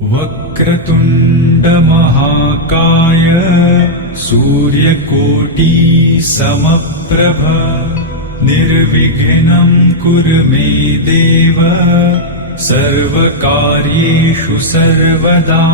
वक्रतुण्ड महाकाय सूर्यकोटि समप्रभ निर्विघ्नं कुरु मे देव सर्वकार्येषु सर्वदा।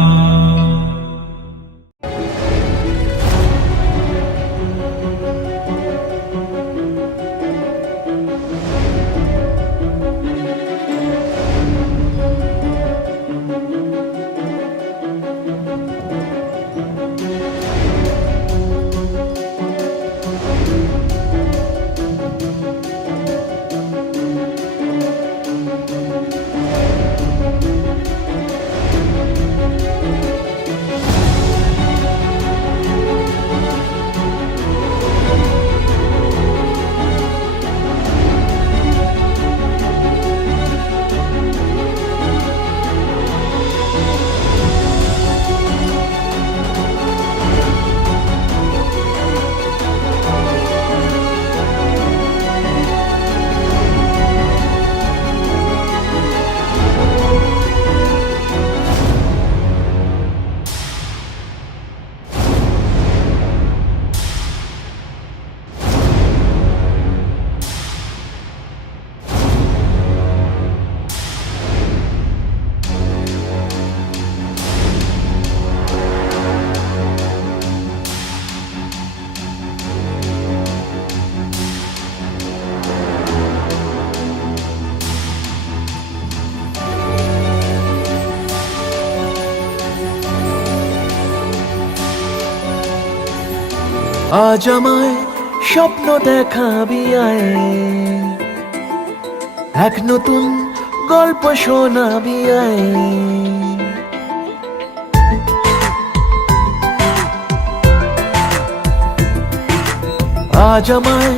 আজ আমায় স্বপ্ন দেখাবি আয়, এক নতুন গল্প শোনাবি আয়। আজ আমায়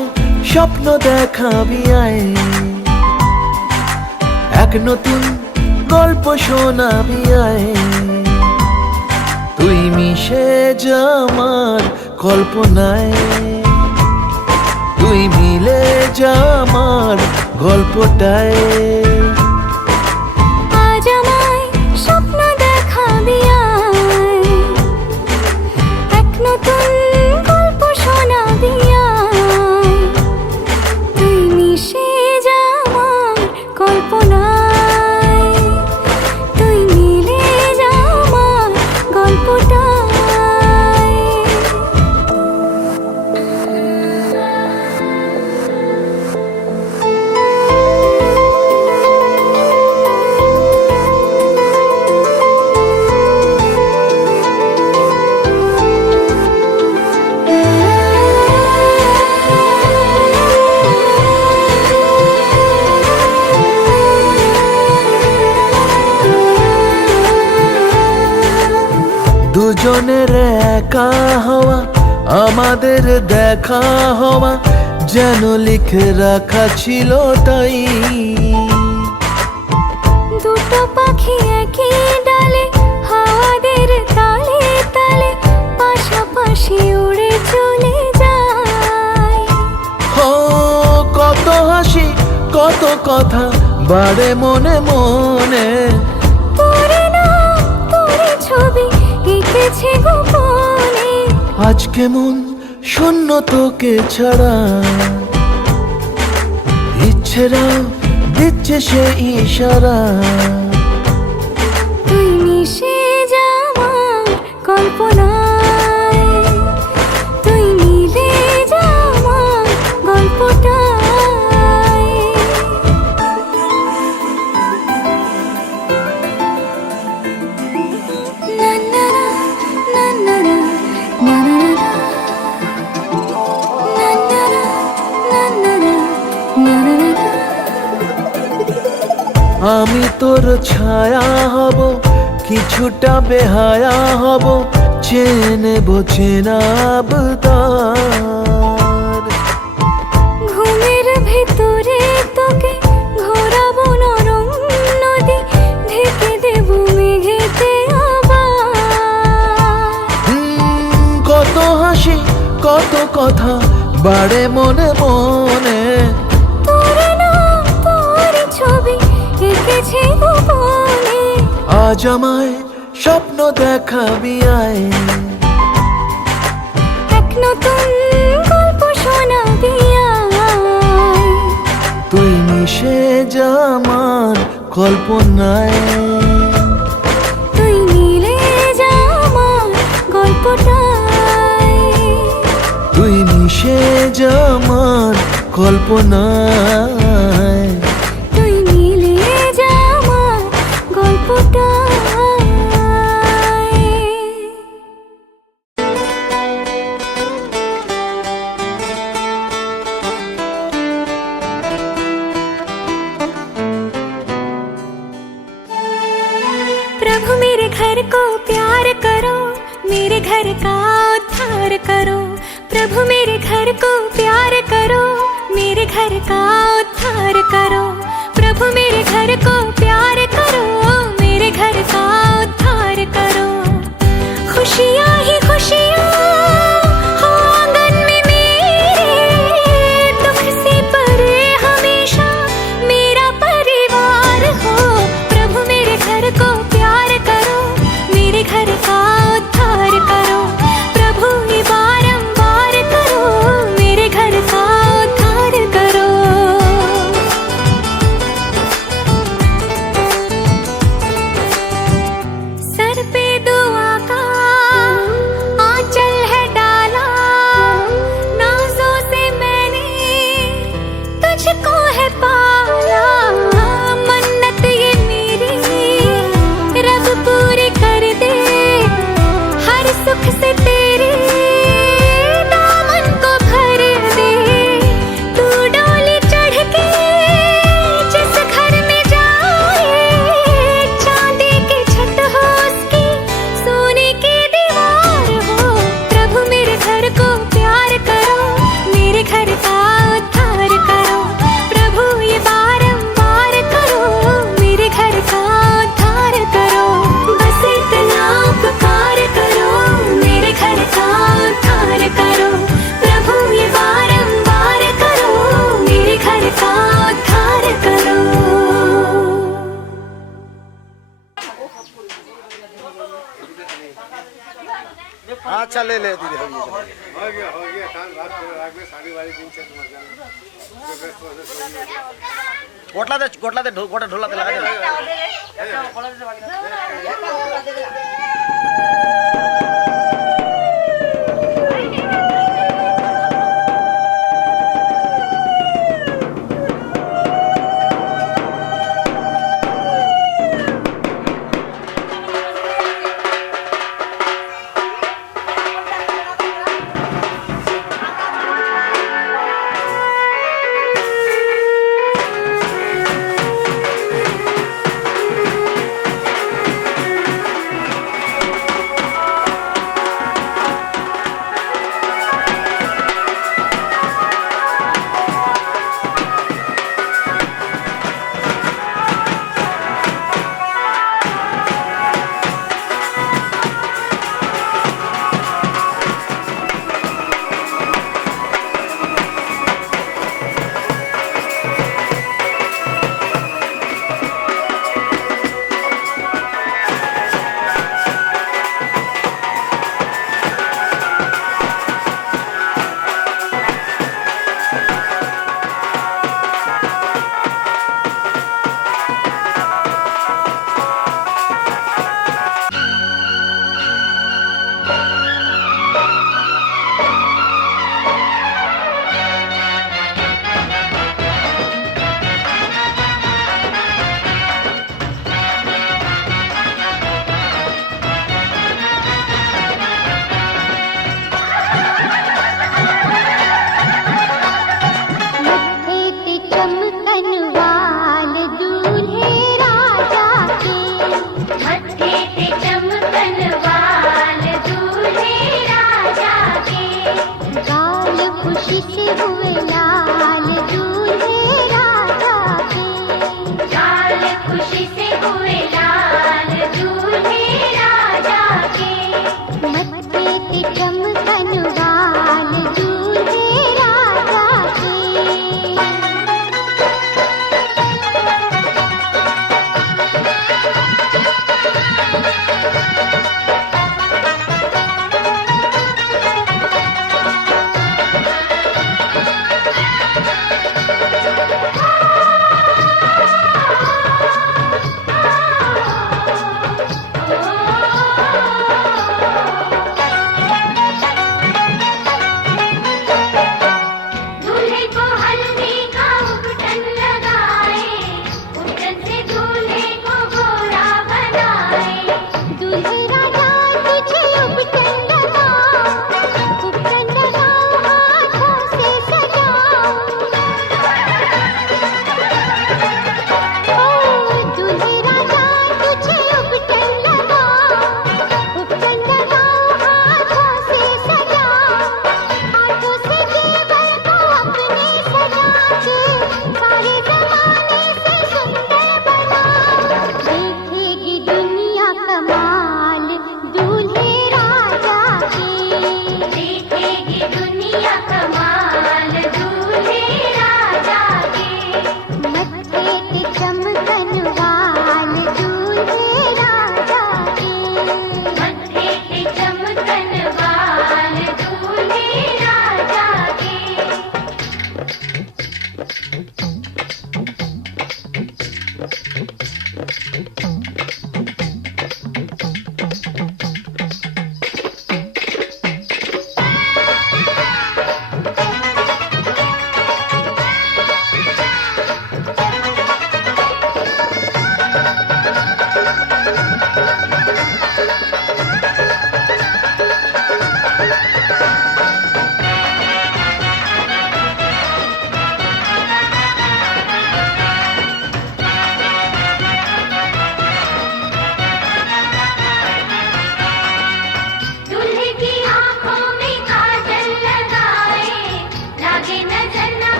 স্বপ্ন দেখাবি আয়, এক নতুন গল্প শোনাবি আয়। তুই মিশে যা আমার কল্পনায়, তুই মিলে যা আমার গল্পটায়। আজ আমায় স্বপ্ন দেখাবি আয়, এক নতুন গল্প শোনাবি আয়। তুই মিশে যা আমার কল্পনায়, তুই মিলে যা আমার গল্পটায়। দুজনের একা হওয়া, আমাদের দেখা হওয়া যেন লিখে রাখা ছিল তাই। দুটো পাখি একই ডালে, হাওয়াদের তালে তালে পাশাপাশি উড়ে চলে যায়। ও কত হাসি কত কথা বাড়ে মনে মনে, তোরে নাম তোরে ছবি এঁকেছে গোপনে। আজ কেমন শূন্য তোকে ছাড়া, ইচ্ছেরা দিচ্ছে সে ইশারা। তুই মিশে যা আমার কল্পনায়, তুই মিলে যা আমার গল্পটায়। না না না না না না না না আমি তোর ছায়া হব, কিছুটা বেহায়া হব, চেনব চেনাবতার। ঘুমের ভেতরে তোকে ঘোরাবো নরম নদী, ঢেকে দেব মেঘেতে আবার। কত হাসি কত কথা বাড়ে মনে মনে, তোরে নাম তোরে ছবি এঁকেছে গোপনে। আজ আমায় স্বপ্ন দেখাবি আয়, এক নতুন গল্প শোনাবি আয়। তুই মিশে যা আমার কল্পনায়, তুই মিলে যা আমার গল্পটায়। তুই মিশে যা আমার কল্পনায়। তুই মিলে যা আমার গল্পটায়। प्रभु मेरे घर को प्यार करो, मेरे घर का उद्धार करो। प्रभु मेरे घर को प्यार करो, मेरे घर का उद्धार करो। प्रभु मेरे घर को प्यार करो, मेरे घर का उद्धार करो। खुशियाँ ही खुशियाँ हो आंगन में मेरे, दुख से परे हमेशा मेरा परिवार हो। प्रभु मेरे घर को प्यार करो, मेरे घर का उद्धार करो। प्रभु ये बारंबार करो, मेरे घर का उद्धार करो। सर पे दुआ का आंचल है डाला, नाज़ों से मैंने तुझको है पाला। मन्नत ये मेरी रब पूरी कर दे, हर सुख से तेरे दामन को भर दे। तू डोली चढ़ के जिस घर में जाए, चांदी की छत हो उसकी, सोने की दीवार हो। प्रभु मेरे घर को प्यार करो, मेरे घर का उद्धार करो। प्रभु ये बारंबार करो, मेरे घर का उद्धार करो। बस इतना उपकार करो, मेरे घर का उद्धार करो। प्रभु ये बारंबार करो, मेरे घर का उद्धार करो। আচ্ছা লে লে দিদি হয়ে গেছে। গোটলাতে গোটলাতে গোটা ঢোলাতে লাগা যাবে।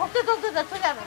ভক্তি চলতে যাচ্ছে যাবে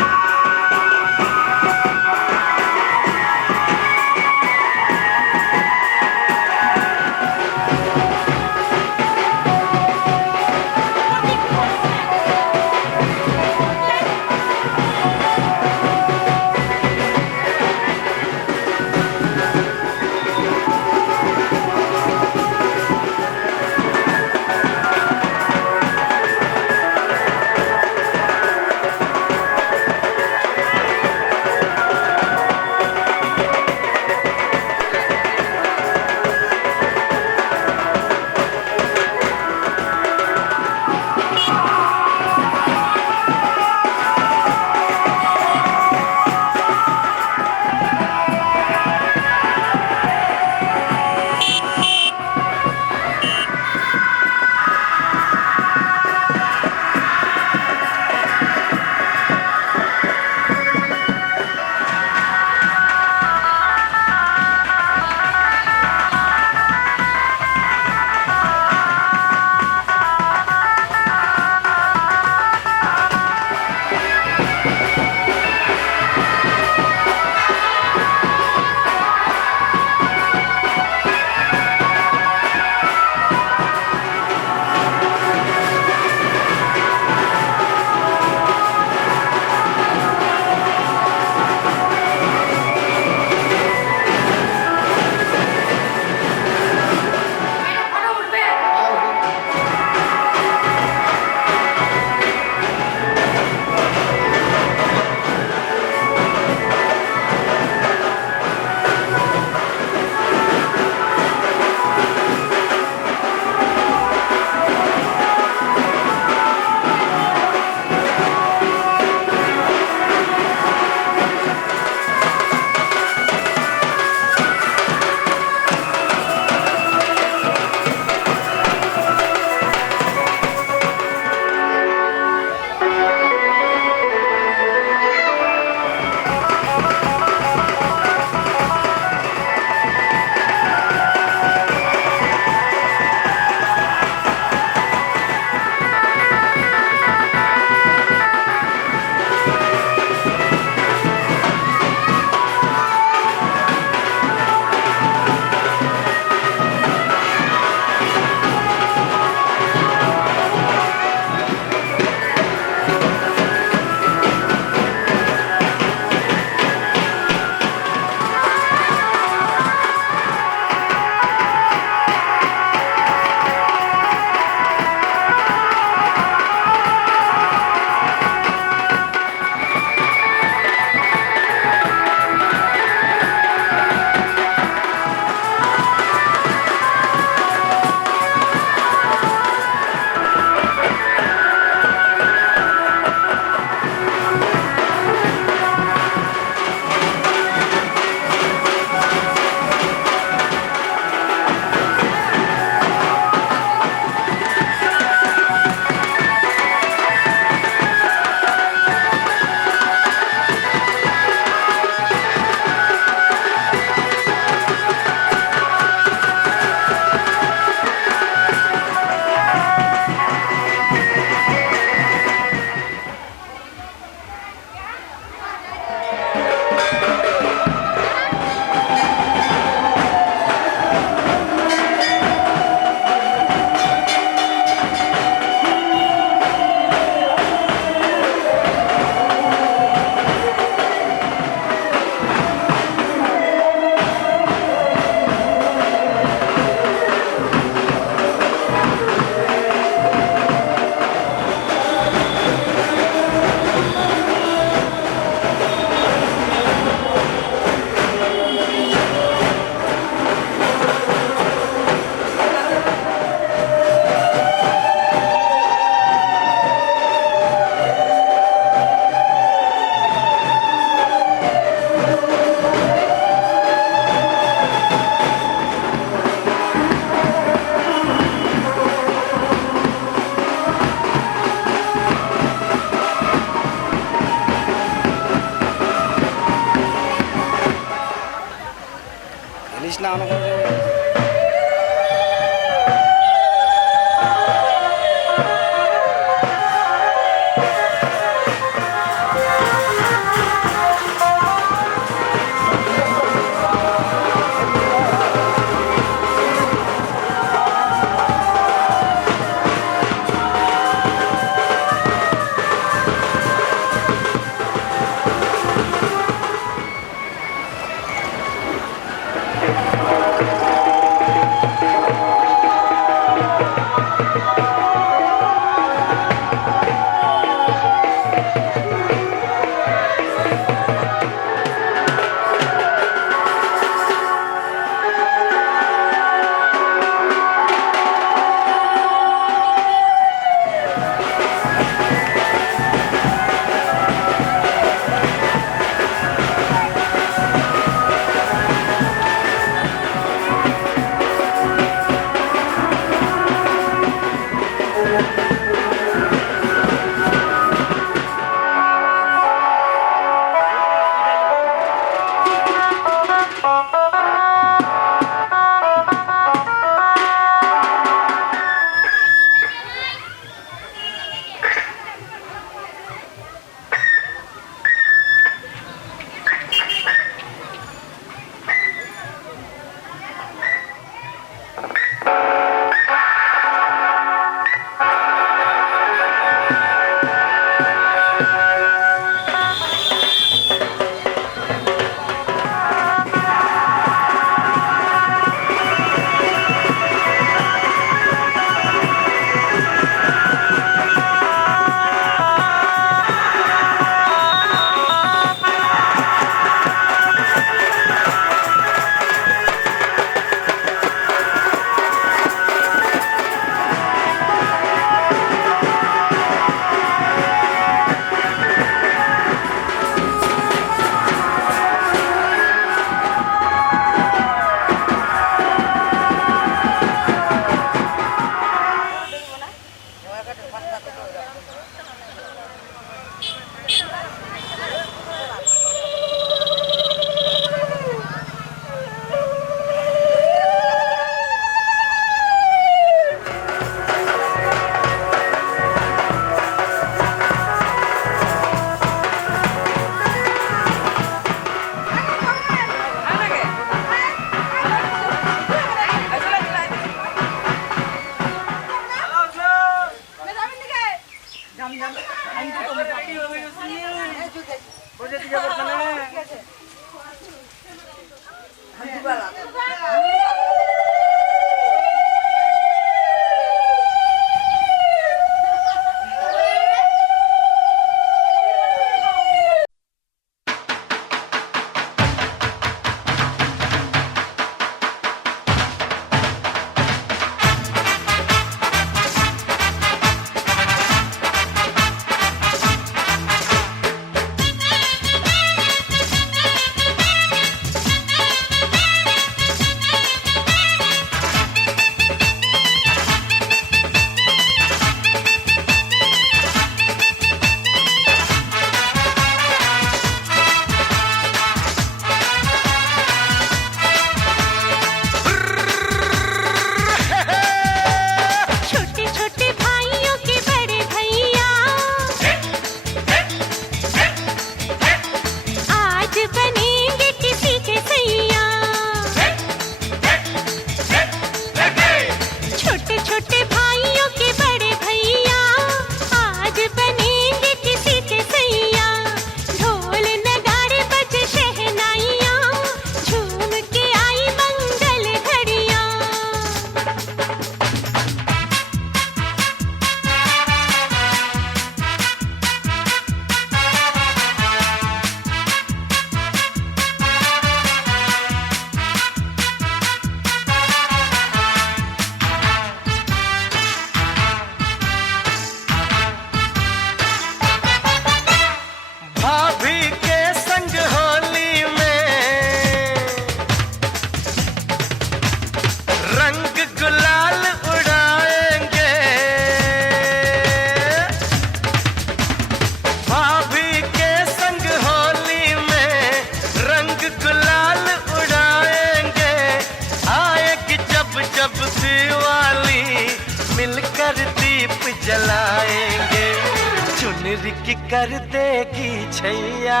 चुनरी की कर देगी छैया,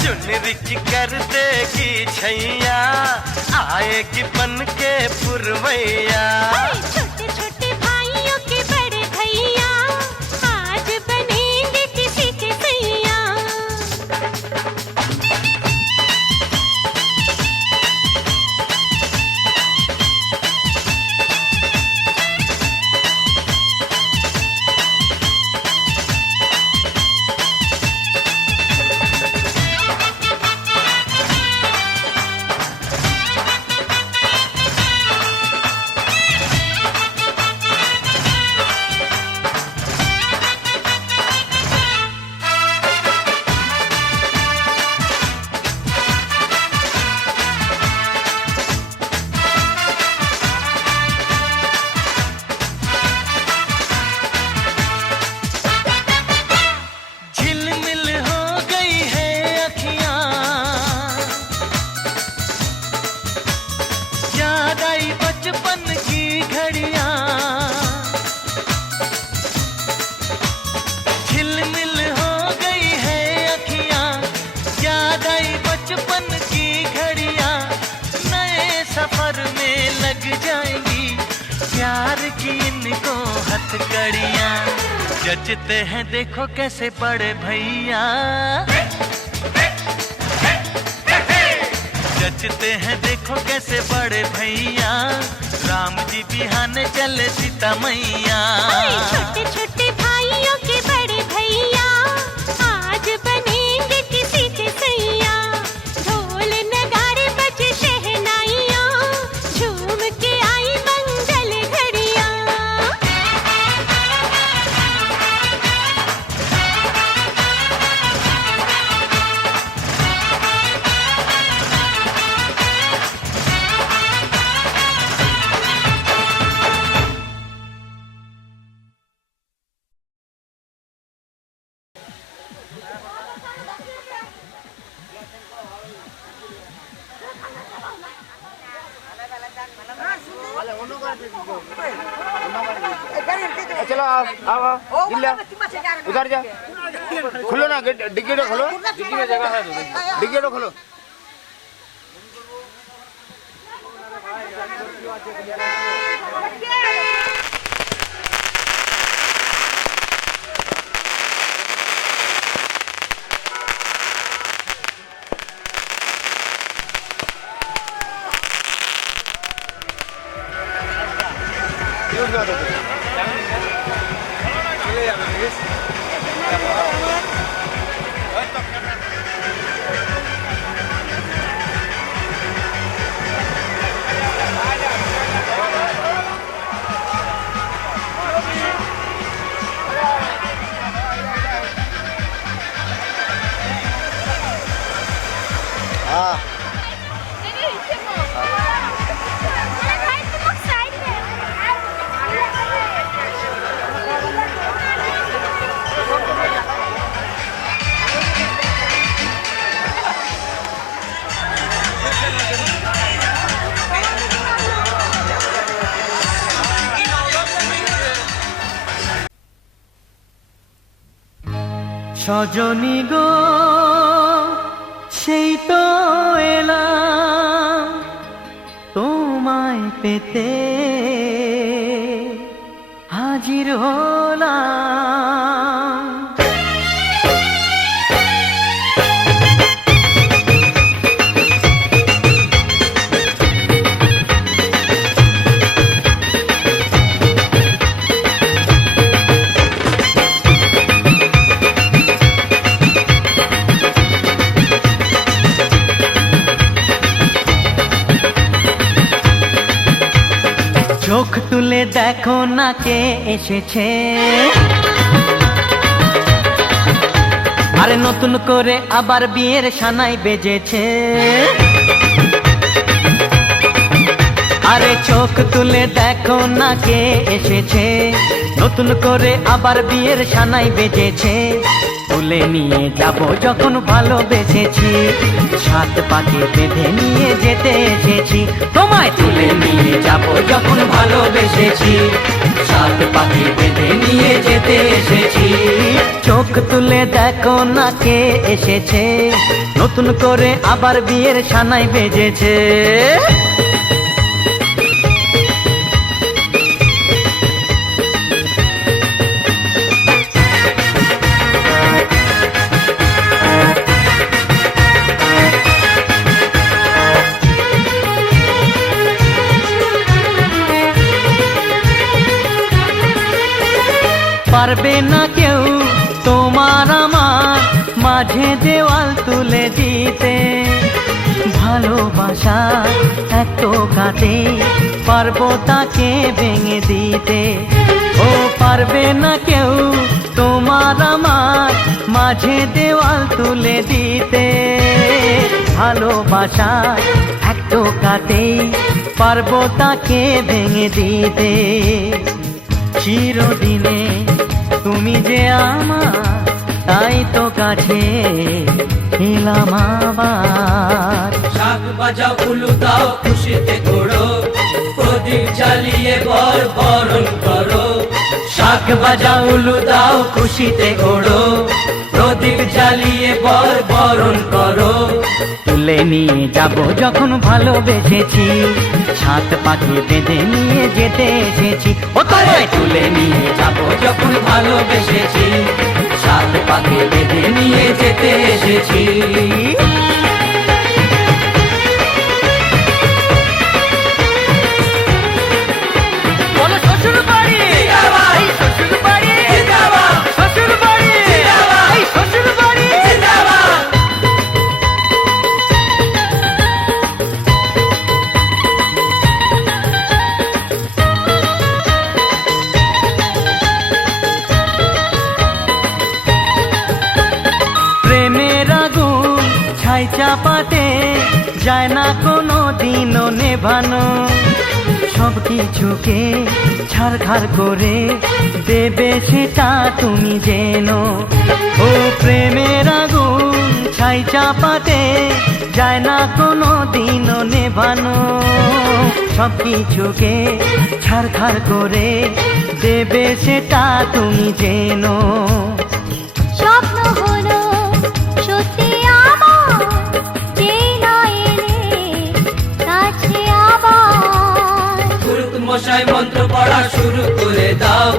चुनरी की कर देगी छैया, आएगी बन के पुरवैया। छोटे छोटे भाइयों के बड़े भैया आज बनेंगे किसी के सैया। बचपन की घड़ियां झिलमिल हो गई है अखियां, याद आई बचपन की घड़ियां, नए सफर में लग जाएंगी प्यार की इनको हथकड़ियां। जचते हैं देखो कैसे बड़े भैया, जचते हैं देखो कैसे बड़े भैया, राम जी बिहाने चले सीता मैया। छोटे छोटे भाइयों के बड़े भैया आज बनेंगे किसी के सैया। ढोल नगाड़े बजे शहनाइयाँ, झूम के आई मंगल घड़ियाँ। चलो आओ आओ आओ इल्ला उधर जा, खोलो ना डिग्गी तो खोलो, डिग्गी में जगह है, डिग्गी तो खोलो। সজনী গো সেই তো এলাম তোমায় পেতে, হাজির হলাম। চোখ তুলে দেখো না কে এসেছে, আরে নতুন করে আবার বিয়ের সানাই বেজেছে। আরে চোখ তুলে দেখো না কে এসেছে, নতুন করে আবার বিয়ের সানাই বেজেছে। তুলে নিয়ে যাব যখন ভালোবেসেছি, সাত পাকে বেঁধে নিয়ে যেতে এসেছি। তোমার তোমায় তুলে নিয়ে যাব যখন ভালোবেসেছি, সাত পাখি বেঁধে নিয়ে যেতে এসেছি। চোখ তুলে দেখো না কে এসেছে, নতুন করে আবার বিয়ের সানাই বেজেছে। পারবে না কেউ তোমার আমার মাঝে দেওয়াল তুলে দিতে, ভালোবাসা এত কাটে পারবো তাকে ভেঙে দিতে। ও পারবে না কেউ তোমার আমার মাঝে দেওয়াল তুলে দিতে, ভালোবাসা এত কাটে পারবো তাকে ভেঙে দিতে। চিরদিনে তুমি যে আমার, তাই তো কাছে এলাম আবার। শাক বাজাও উলু দাও খুশিতে ঘোড়ো, প্রদীপ জ্বালিয়ে বরণ করো। শাক বাজাও উলু দাও খুশিতে ঘোড়ো, প্রদীপ জ্বালিয়ে বরণ করো। তুলে নিয়ে যাব যখন ভালোবেসেছি, সাত পাখি বেঁধে নিয়ে যেতে এসেছি। ও তোমায় তুলে নিয়ে যাব যখন ভালোবেসেছি, সাত পাখি বেঁধে নিয়ে যেতে এসেছি। বলো শ্বশুর বাড়ি, এই শ্বশুর বাড়ি, শ্বশুর বাড়ি, এই শ্বশুর বাড়ি। প্রেমের আগুন ছাই চাপাতে যায় না কোনো দিনও নেভানো, সব কিছুকে ছাড়খাড় করে দেবে সেটা তুমি জেনো। ও প্রেমের আগুন ছাই চাপাতে যায় না কোনো দিনও নেভানো, সব কিছুকে ছাড়খাড় করে দেবে সেটা তুমি জেনো। স্বপ্ন হলো সত্যি আমার, যেই না এলে কাছে আবার। পুরুত মশাই মন্ত্র পড়া শুরু করে দাও,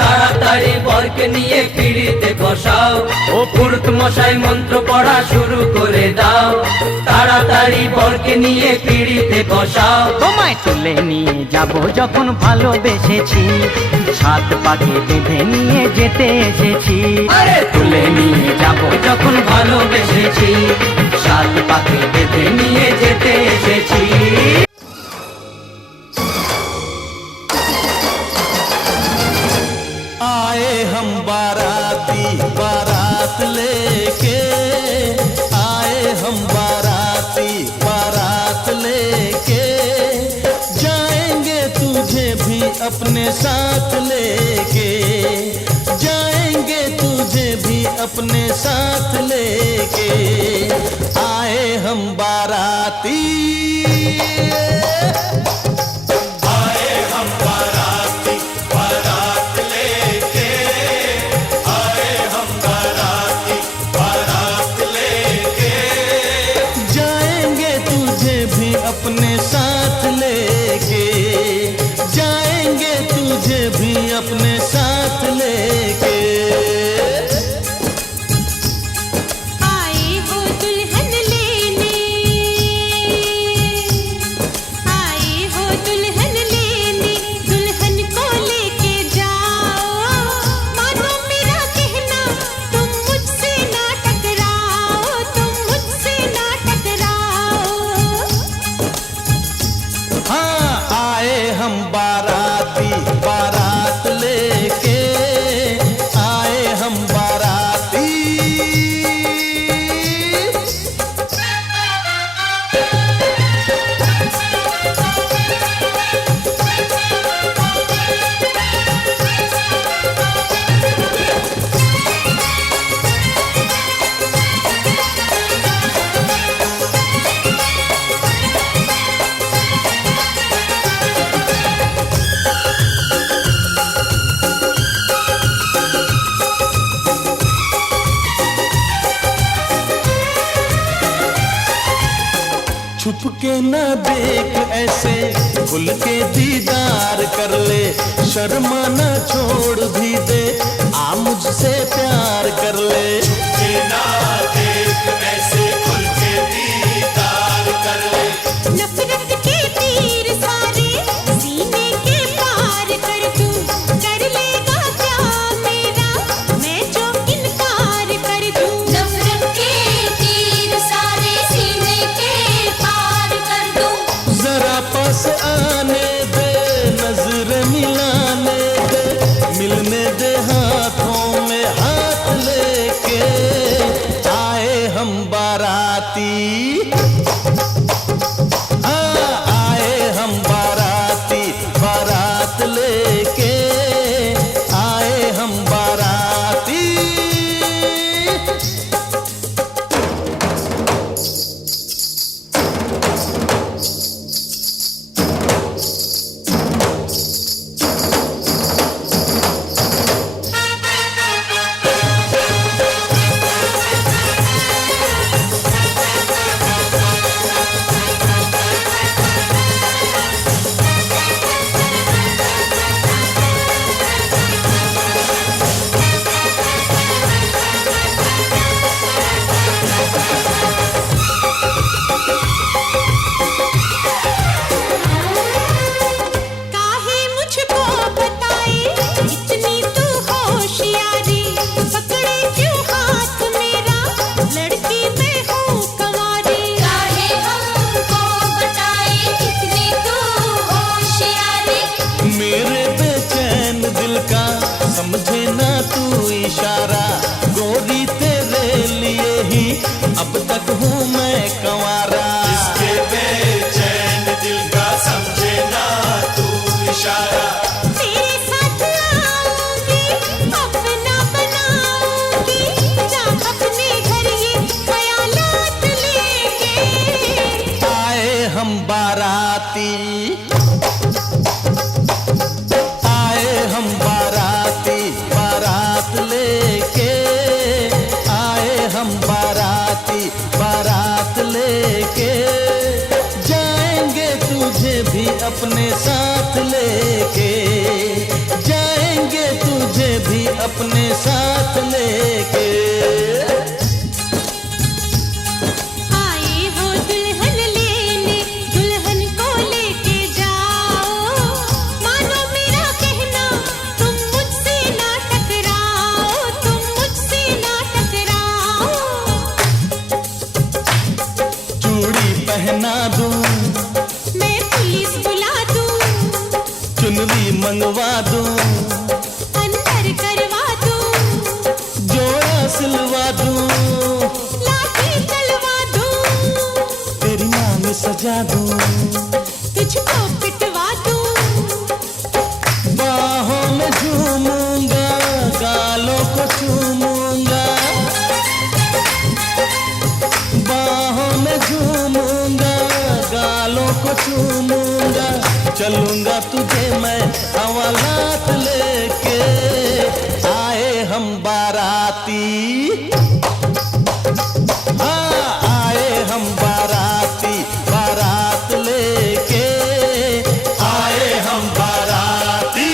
তাড়াতাড়ি বরকে নিয়ে পিড়িতে বসাও। ও পুরুত মশাই মন্ত্র পড়া শুরু করে দাও, তাড়াতাড়ি বরকে নিয়ে পিড়িতে বসাও। তোমায় তুলে নিয়ে যাব যখন ভালোবেসেছি, সাত পাখি বেঁধে নিয়ে যেতে এসেছি। আরে তুলে নিয়ে যাব যখন ভালোবেসেছি, সাত পাখি বেঁধে নিয়ে যেতে এসেছি। आए हम बाराती बारात लेके, आए हम बाराती बारात लेके, जाएंगे तुझे भी अपने साथ लेके, जाएंगे तुझे भी अपने साथ लेके, आए हम बाराती। जाएंगे तुझे भी अपने साथ लेके, जाएंगे तुझे भी अपने साथ लेके। आए हो दुल्हन लेने, आए हो दुल्हन लेने, दुल्हन को लेके जाओ। मानो मेरा कहना, तुम मुझसे ना टकराओ, तुम मुझसे ना टकराओ। हाँ आए हम बाराती बारात लेके, के न देख ऐसे, खुल के दीदार कर ले, शर्मा न छोड़ भी दे, आ मुझसे प्यार कर ले। के ना देख ऐसे, खुल के दीदार कर ले। नफरत के तीर सारे सीने के पार कर दूं, कर लेगा क्या मेरा मैं जो इनकार कर दूं। नफरत के तीर सारे सीने के पार कर दूं। जरा पास आने दे, नजर मिलाने दे, मिलने दे हाथों में हाथ लेके, आए हम बाराती। आए हम बाराती, बारात लेके आए हम बाराती। काहे मुझको बताए इतनी तू होशियारी, पकड़े क्यों हाथ मेरा लड़की मैं हूँ कंवारी। काहे हमको बताए इतनी तू होशियारी, मेरे बेचैन दिल का समझे ना तू इशारा, गोरी तेरे लिए ही अब तक हूँ मैं कंवारा। इसके बेचैन दिल का समझे ना तू इशारा, तेरे साथ आऊंगी अपना बनाऊंगी, जा अपने घर ये ख्यालात लेके। आए हम बाराती। आए हम बाराती, बारात लेके आए हम बाराती, बारात लेके जाएंगे तुझे भी अपने साथ लेके, जाएंगे तुझे भी अपने साथ लेके। आए हो दुल्हन लेने, दुल्हन को लेके जाओ, मानो मेरा कहना तुम मुझसे ना टकराओ, तुम मुझसे ना टकराओ। चूड़ी पहना दूं, मैं पुलिस बुला दूं, चुनरी मंगवा दूं, अंदर करवा दूं, जोड़ा सिलवा दूं, लाठी चलवा दूं, तेरी नाम सजा दूं, तुझको पिटवा दूं। बाहों में झूमूंगा, गालों को चूमूंगा, बाहों में झूमूंगा, गालों को चूमूंगा, चलूंगा तुझे मैं हवालात लेके, आए हम बाराती। आए हम बाराती, बारात लेके आए हम बाराती।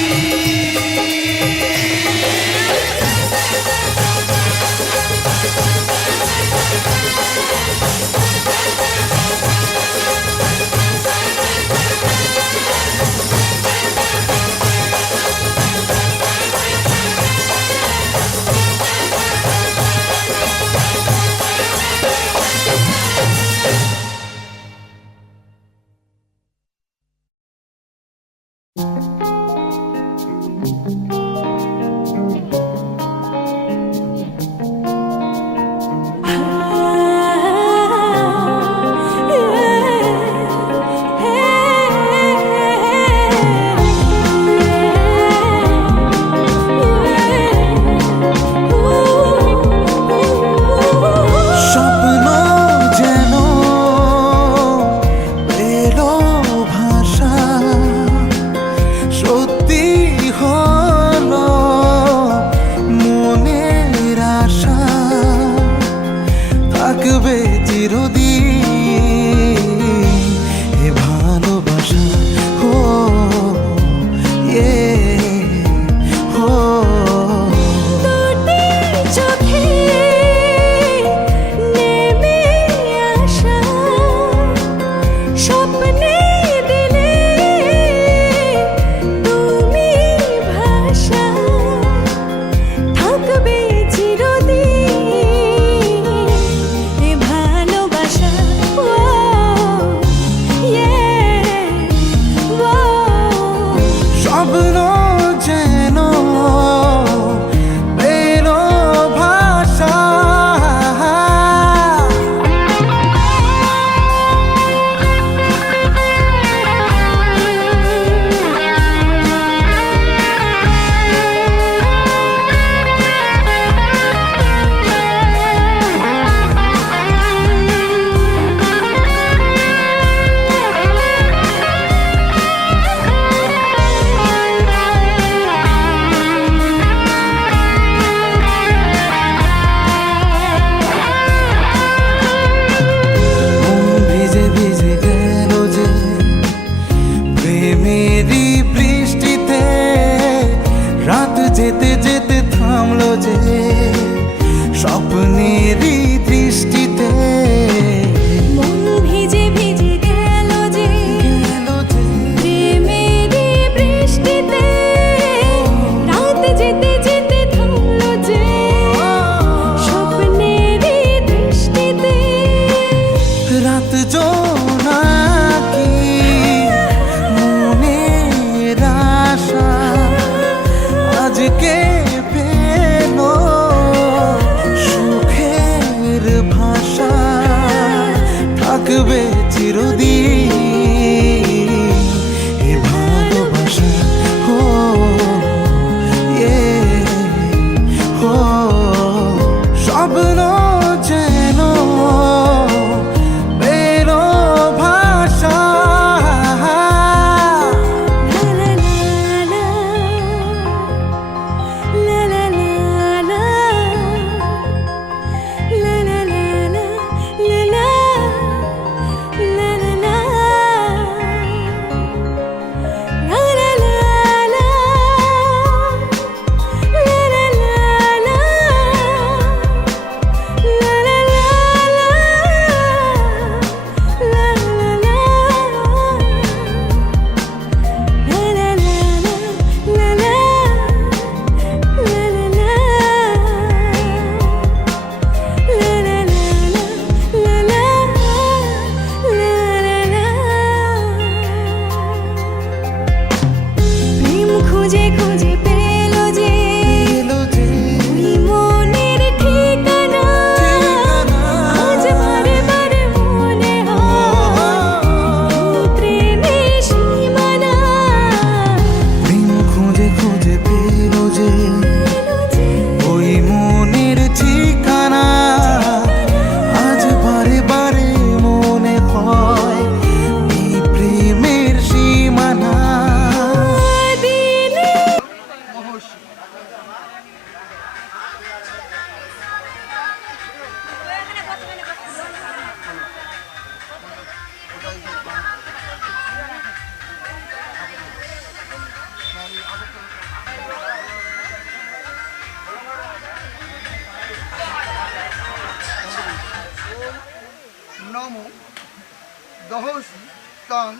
মাং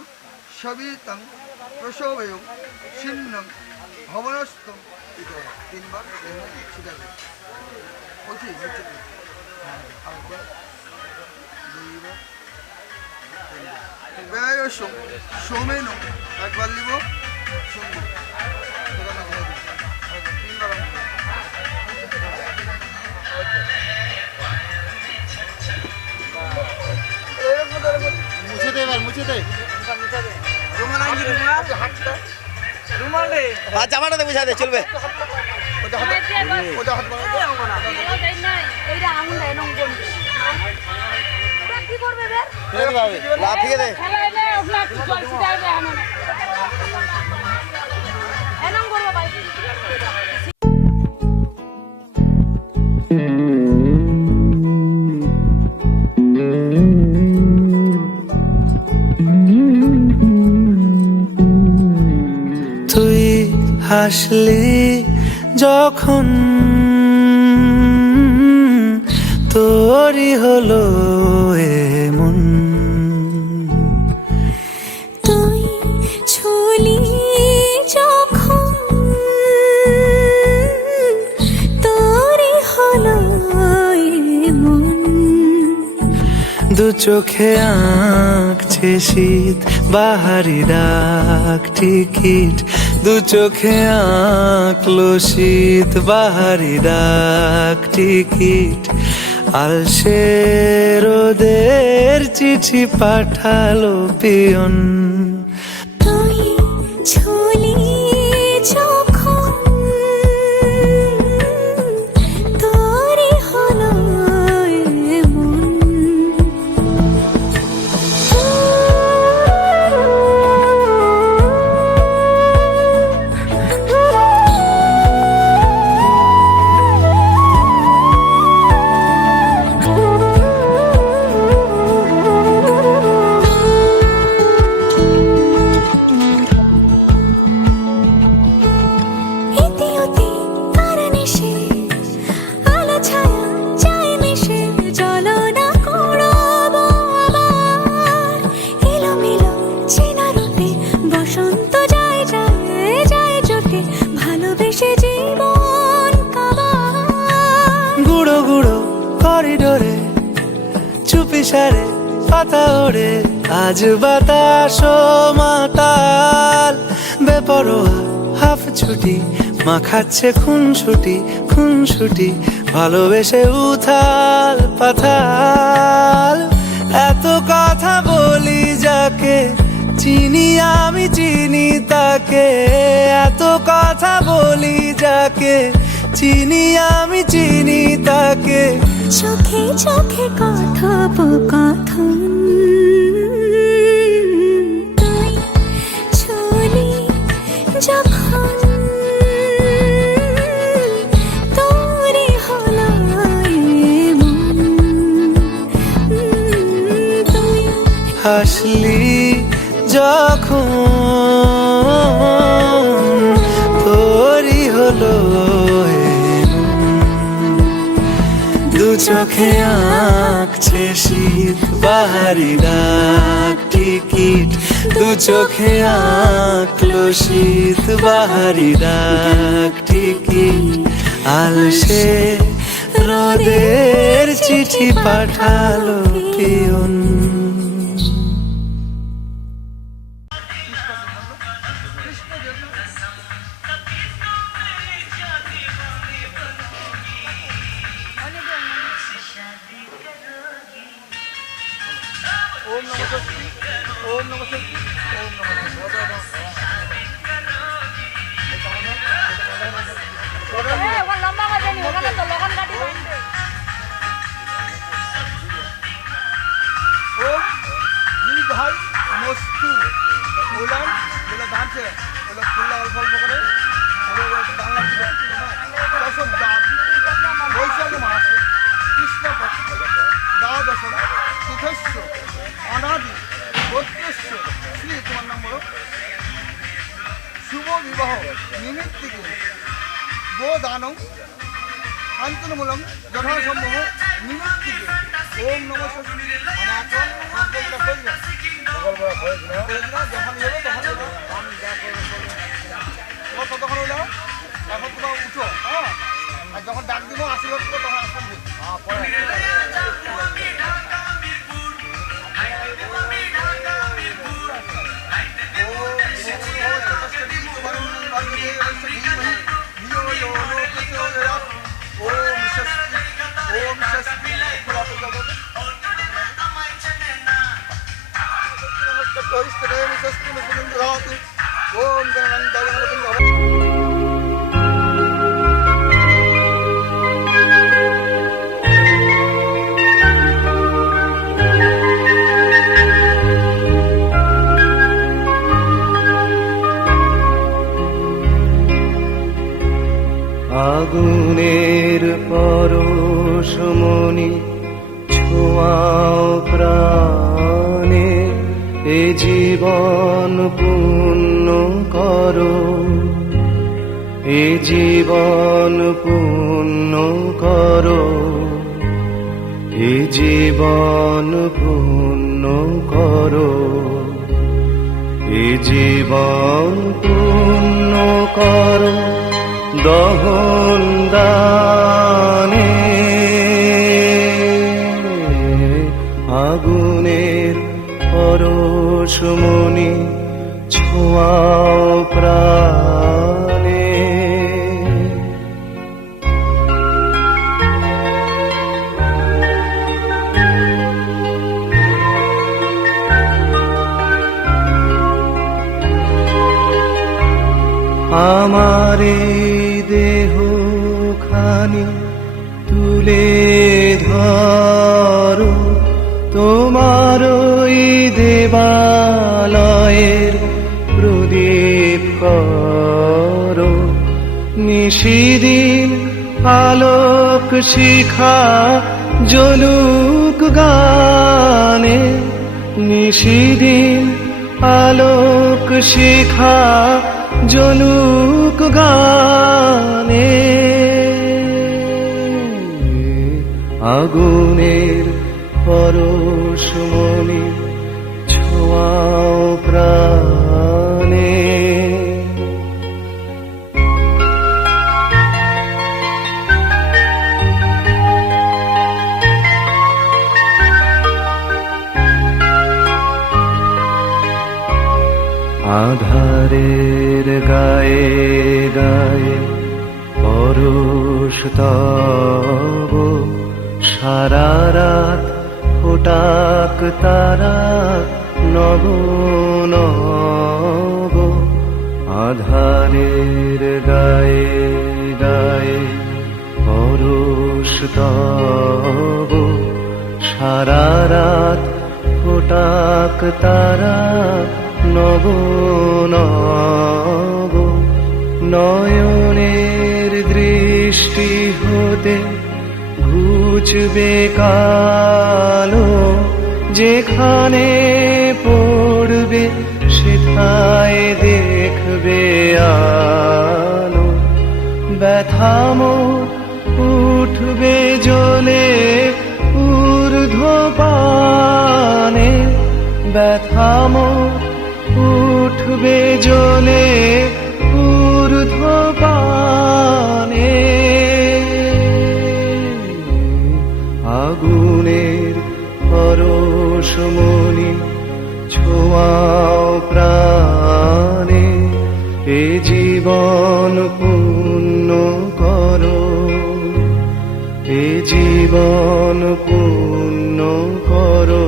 সবিতং প্রসবয়ং ছিন্নং ভবনস্থম তিনবার শিখাবে বলছি ব্যয় সোমেন একবার লিব শুনবো তিনবার মুছে দে এবার মুছে দে আর জামাটাতে বুঝা দে চলবে লাফিয়ে দে তুই হাসলি যখন তোরই হলো এমন তুই ছুলি যখন তোরই হলো এমন দু চোখে আঁকছে শীত বাহারি ডাক টিকিট দু চোখে আঁকলো শীত বাহারি ডাক টিকিট আলসে রোদের চিঠি পাঠালো পিয়ন তুই ছুলি যখন তোরই হলো এমন ইতিউতি কারণেসে আলো ছায়া যায় মিশে চলো না করবো আবার এলোমেলো চেনা রূপে বসন্ত যায় যায় যায় জোটে ভালোবেসে জীবন কাবার গুঁড়ো গুঁড়ো করিডোরে চুপি সারে পাতা ওড়ে আজ বাতাস মাতাল বেপরোয়া হাফ ছুটি মাখাচ্ছে খুনসুটি ভালোবেসে উথাল পাথাল এত কথা বলি যাকে চিনি আমি চিনি তাকে এত কথা বলি যাকে চিনি আমি চিনি তাকে চোখে চোখে কথোপকথন তুই ছুলি যখন তোরই হলো এমন তুই হাসলি যখন তোরই হলো দু চোখে আঁকছে শীত বাহারি ডাক টিকিট দু চোখে আঁকলো শীত বাহারি ডাক টিকিট আলসে রোদের চিঠি পাঠালো পিয়ন ওম নমঃ শিবায় ওম নমঃ শিবায় ওম নমঃ ওম দীর্ঘাই মস্তু ওলান যেটা দাঁড়ছে ওটা খুললা অল্প অল্প করে বাংলা দশম দাঁত বৈশাখ মাসে কৃষ্ণপক্ষ দ্বাদশম তীর্থস্য অনাদি গোত্রস্য শ্রী তোমার নাম বলো শুভ বিবাহ নিমিত্তিকে গোদানং আন্তনমূলম যথাসম্ভব নিমিত্তিকে ওম নমঃ শিবায় তখন হইলো এখন তোমরা উঠো, হ্যাঁ, আর যখন ডাক দিব আশীর্বাদ করবো তখন আসবেন। আগুনের পরশমণি ছোঁয়াও প্রাণে, এ জীবন পূর্ণ করো, এ জীবন পূর্ণ করো, এ জীবন পূর্ণ করো, এ জীবন পূর্ণ করো দহন দানে। আগুনের পরশমণি ছোঁয়াও প্রাণে। আমার দেহ খানি তুলে ধরো, তোমার ওই দেবালয়ের প্রদীপ করো, নিশিদিন আলোক শিখা জ্বলুক গানে, নিশিদিন আলোক শিখা জ্বলুক গানে। আগুনের পরশমণি ছোঁয়াও প্রাণে। আধারের গায়ে গায়ে পরশ তব, সারা রাত ফোটাক তারা নব নব। আধারের গায়ে গায়ে পরশ তব, সারা রাত ফোটাক তারা নব নব। নয়নের দৃষ্টি হতে ঘুচবে কালো, যেখানে পড়বে সেথায় দেখবে আলো। ব্যথামো উঠবে জ্বলে ঊর্ধ্বপানে, ব্যথামো উঠবে জ্বলে ঊর্ধ্বপানে। আগুনের পরশমণি ছোঁয়াও প্রাণে, এ জীবন পূর্ণ করো, এ জীবন পূর্ণ করো।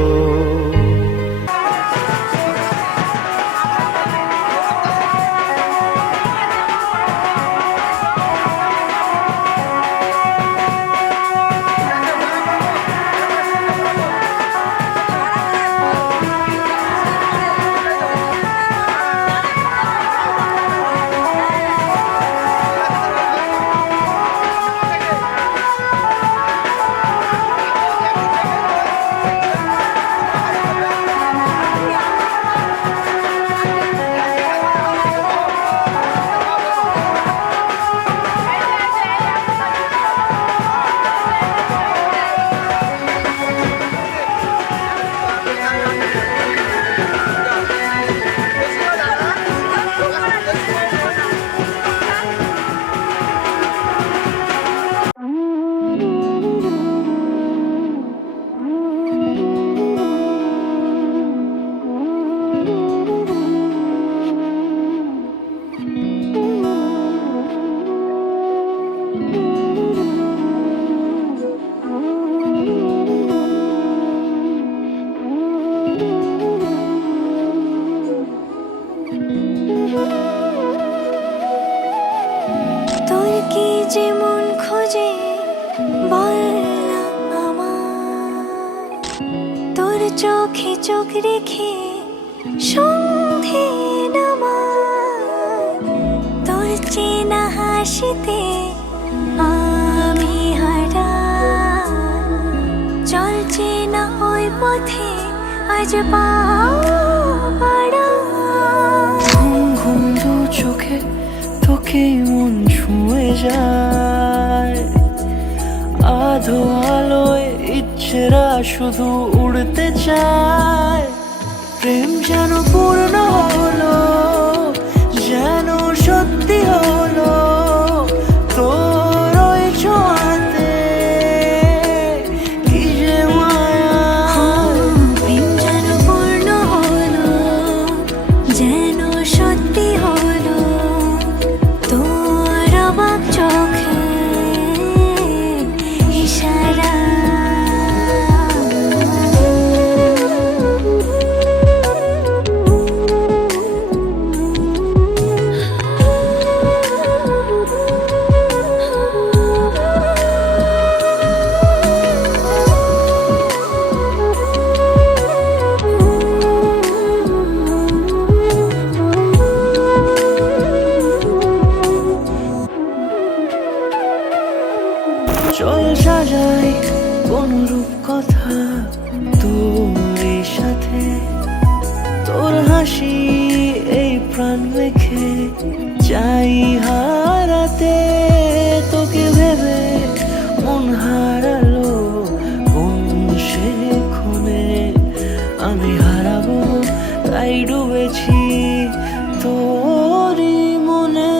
যে মন খোঁজে বললাম আমার, তোর চোখে চোখ রেখে সন্ধে নামার, তোর চেনা হাসিতে আমি হারা, চলছে না ওই পথে আজ পাড়া। ঘুম ঘুম দু চোখে তোকে মন ছুঁয়ে যায়, আধো আলোয় ইচ্ছেরা শুধু উড়তে চায়। প্রেম যেন পূর্ণ হলো, যেন সত্যি হলো, তোর ওই ছোঁয়াতে কি যে মায়া। প্রেম যেন পূর্ণ হলো, যেন সত্যি হলো, তোর অবাক চোখে ইশারা। চল সাজাই কোন রূপ কথা তোর সাথে, তোর হাসি এই প্রাণ রেখে চাই হারাতে। তোকে ভেবে মন হারালো কোন সে ক্ষণে, আমি হারাবো তাই ডুবেছি তোরই মনে।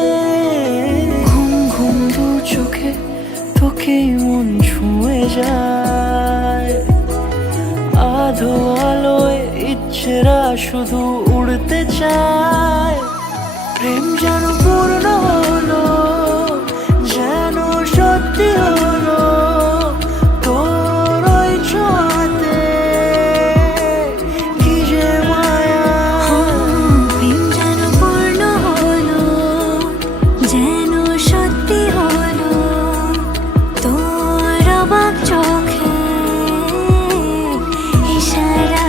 ঘুম ঘুম দু চোখে তোকে মন ছুঁয়ে যায়, আধো আলোয় ইচ্ছেরা শুধু উড়তে চায়। প্রেম যেন পূর্ণ হলো, যেন সত্যি হলো, তোর ওই ছোঁয়াতে কি যে মায়া। প্রেম যেন পূর্ণ হলো, যেন সত্যি হলো, তোর অবাক চোখে ইশারা।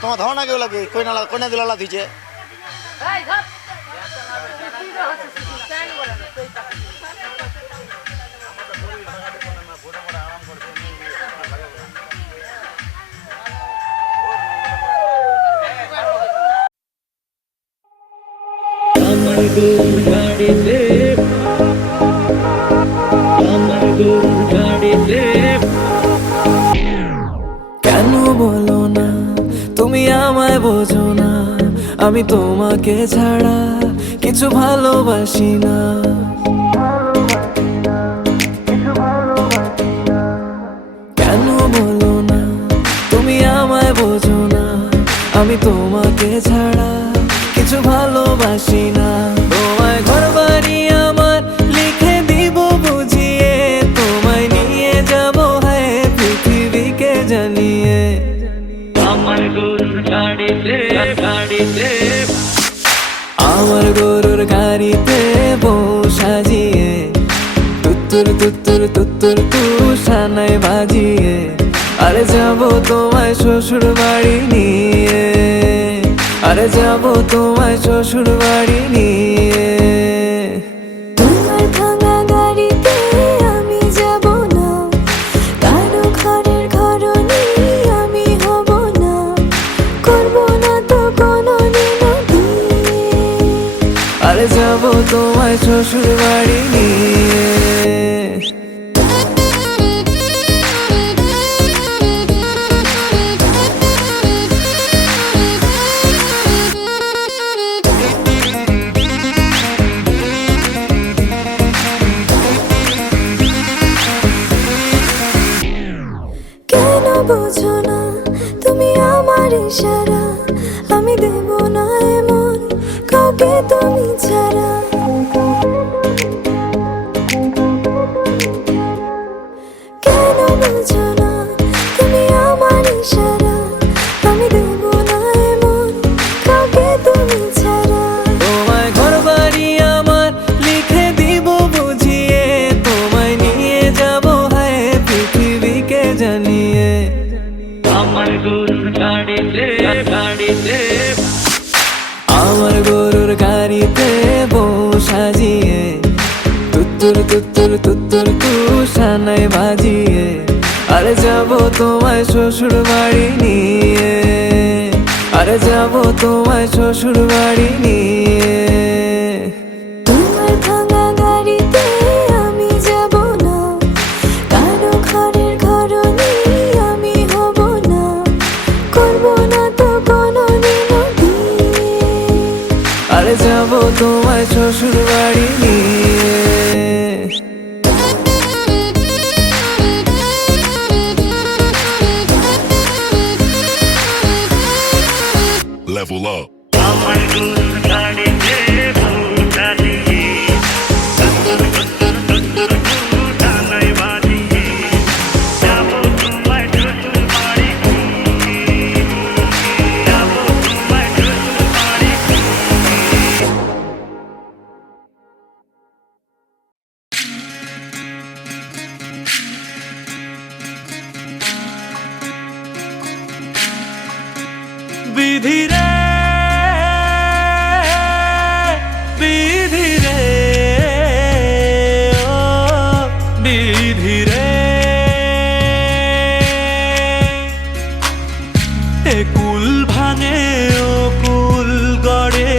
তোমার ধারণা কেউ লাগে কইনা দিলা দিছে। আমার গরুর গাড়িতে, আমার গরুর গাড়িতে। কেন বলো না তুমি আমায় বোঝো না, আমি তোমাকে ছাড়া কিছু ভালোবাসি না। কেন বলো না তুমি আমায় বোঝো না, আমি তোমাকে ছাড়া কিছু ভালোবাসি না। তোমায় ঘর বাড়ি আমার লিখে দিব বুঝিয়ে, তোমায় নিয়ে যাবো হ্যাঁ পৃথিবীকে জানিয়ে। আমার গরুর গাড়িতে, গাড়িতে, আমার গরুর গাড়িতে বউ সাজিয়ে, তুত্তুর তুত্তুর তুত্তুর তুষানায় বাজিয়ে, আরে যাবো তোমায় শ্বশুর বাড়ি নিয়ে, আরে যাবো তোমায় শ্বশুর বাড়ি নিয়ে। তোমার ভাঙা গাড়িতে আমি যাব না, কারো ঘরের ঘরনি আমি হব না, করব না তো কোনোদিনও বিয়ে। আরে যাবো তোমায় শ্বশুর বাড়ি নিয়ে। আমার ইশারা, আমি দেব না এমন কাউকে তুমি ছাড়া। কেন বুঝো না তুমি আমার ইশারা, আমি দেব না এমন কাউকে তুমি ছাড়া। তোমায় ঘর বাড়ি আমার লিখে দিব বুঝিয়ে, তোমায় নিয়ে যাব হায় পৃথিবীকে জানিয়ে। আমার গরুর গাড়িতে গাড়িতে আমার গরুর গাড়িতে বউ সাজিয়ে, তুত্তুর তুত্তুর তুত্তুর তুষানায় বাজিয়ে, আরে যাব তোমায় শ্বশুর বাড়ি নিয়ে, আরে যাব তোমায় শ্বশুর বাড়ি নিয়ে। তোমার ভাঙা গাড়িতে আমি যাব না, কারো ঘরের ঘরনি আমি হব না, করব না তো কোনোদিনও বিয়ে। আরে যাব তোমায় শ্বশুর বাড়ি নিয়ে। Level up. আমার গরুর গাড়িতে বউ সাজিয়ে, তুত্তুর তুত্তুর তুত্তুর তুষানায় বাজিয়ে, যাব তোমায় শ্বশুর বাড়ি নিয়ে, যাব তোমায় শ্বশুর বাড়ি নিয়ে। বিধি রে বিধি রে ও বিধি রে, এ কুল ভাঙে ও কুল গড়ে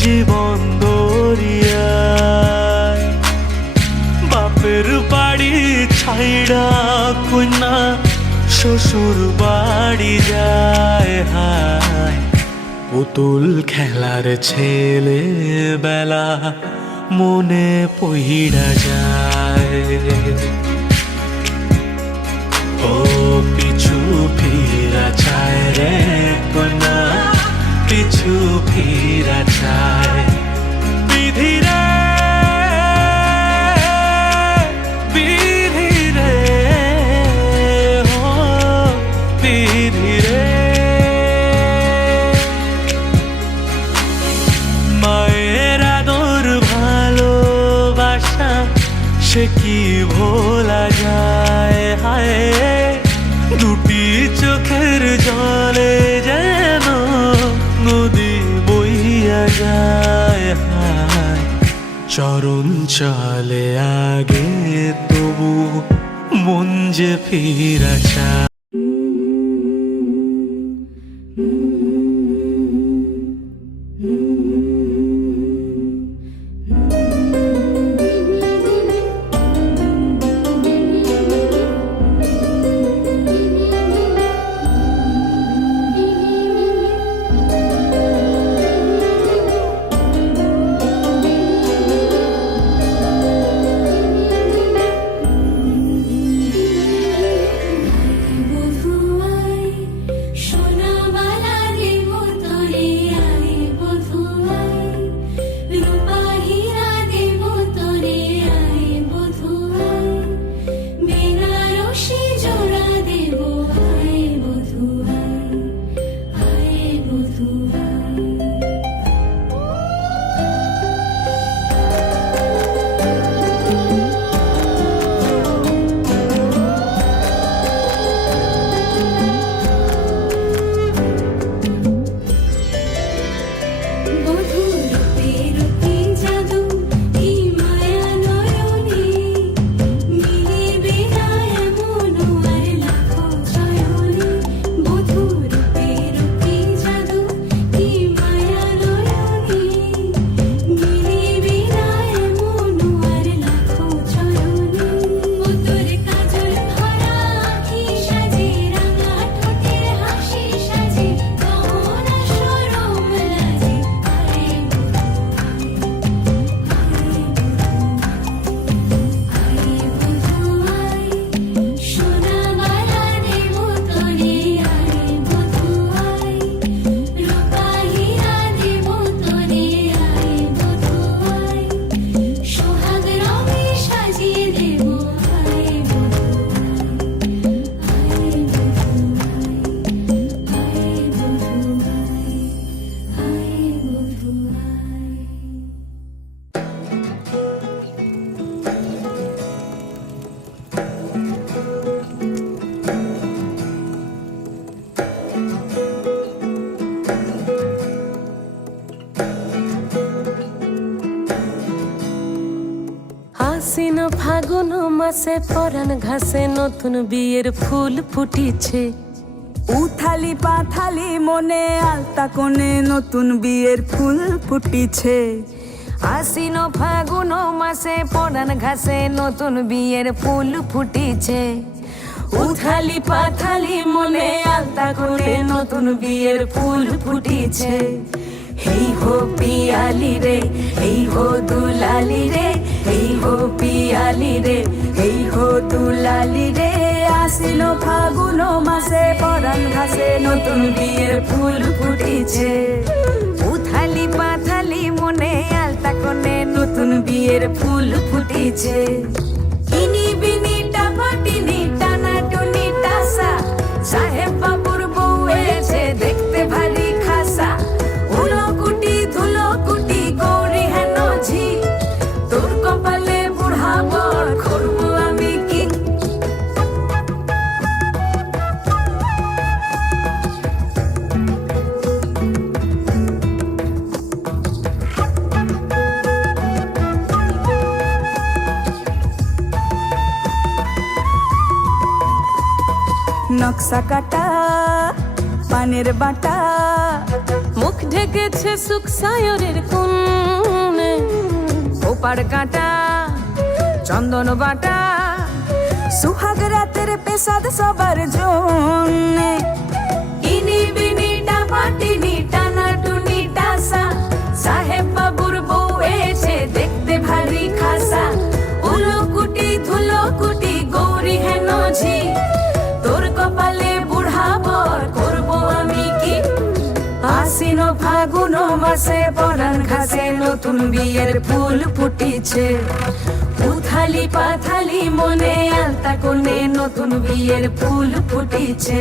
জীবন দরিয়ায়, বাপের বাড়ি ছাইড়া কন্যা শ্বশুর বাড়ি যায় হায়। পুতুল খেলার ছেলে বেলা মনে পইড়া যায়, ও পিছু ফিরা চায় রে কন্যা, পিছু ফিরা চায়। বিধি রে বিধি রে ও বিধি রে, মায়ের আদর ভালোবাসা সে কি ভোলা যায় হায়, দুটি চোখের জলে যেন নদী বইয়া যায় হায়। চরণ চলে আগে তবু মন যে ফিরা চায়। ফাগুন মাসে পরাণ ঘাসে নতুন বিয়ের ফুল ফুটিছে। উথালি পাথালি মনে আলতা কোণে নতুন বিয়ের ফুল ফুটিছে। আশ্বিন ফাগুন মাসে পরাণ ঘাসে নতুন বিয়ের ফুল ফুটিছে। উথালি পাথালি মনে আলতা কোণে নতুন বিয়ের ফুল ফুটিছে। হেই হো পিয়ালি রে, হেই হো দুলালি রে, হেই হো পিয়ালি রে, হেই হো দুলালি রে। আসিল ফাগুন মাসে পরাণ ঘাসে নতুন বিয়ের ফুল ফুটিছে। উথালি পাথালি মনে আলতা কোণে নতুন বিয়ের ফুল ফুটিছে। ইনি বিনি টাপাটিনি টানা টুনি টাসা, সাহেব বাবুর বউ এসে দেখতে ভারী খাসা। উলো কুটি ধুলো কুটি গৌরী হেন ঝি, তোর কপালে বুড়া বর করবো আমি কি। নকশা কাটা পানের বাটা, মুখ ঢেকেছে সুখ সায়রের কোণে। ওপার কাটা চন্দন বাটা, সুহাগ রাতের পেশাদ সবার জন্যে। ইনি বিনি টাপাটিনি টানা টুনি টাসা, সাহেব বাবুর বউ এসে দেখতে ভারী খাসা। উলো কুটি ধুলো কুটি গৌরী হেন ঝি, তোর কপালে বুড়া বর করবো আমি কি। আশ্বিন ফাগুন মাসে পরাণ ঘাসে নতুন বিয়ের ফুল ফুটিছে। উথালি পাথালি মনে আলতা কোণে নতুন বিয়ের ফুল ফুটিছে।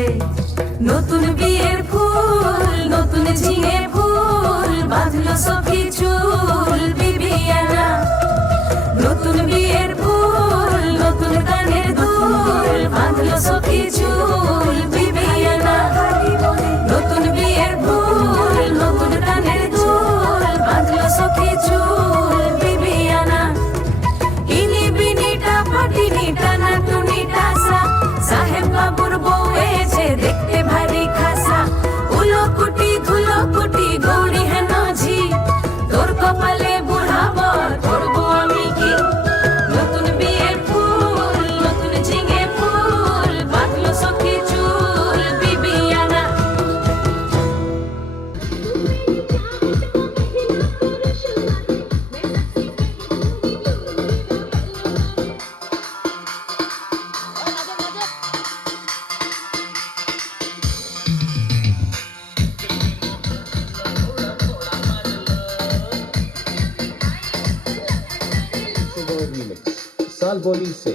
নতুন বিয়ের ফুল নতুন ঝিঙে ফুল, বাঁধলো সখী চুল বিবিয়ানা। নতুন বিয়ের ফুল নতুন কানের দুল, বাঁধলো সখী চুল বিবিয়ানা। নতুন বিয়ের ফুল নতুন কানের দুল, বাঁধলো সখী চুল বিবিয়ানা। ইনি বিনি টাপাটিনি টানা টুনি টাসা, সাহেব বাবুর বউ এসে দেখতে ভারী খাসা। উলো কুটি ধুলো কুটি গৌরী হেন ঝি, তোর কপালে বুড়া বর করবো আমি কি। নতুন বিয়ের ফুল নতুন ঝিঙে ফুল, বাঁধলো সখী চুল বিবিয়ানা। सालबोली से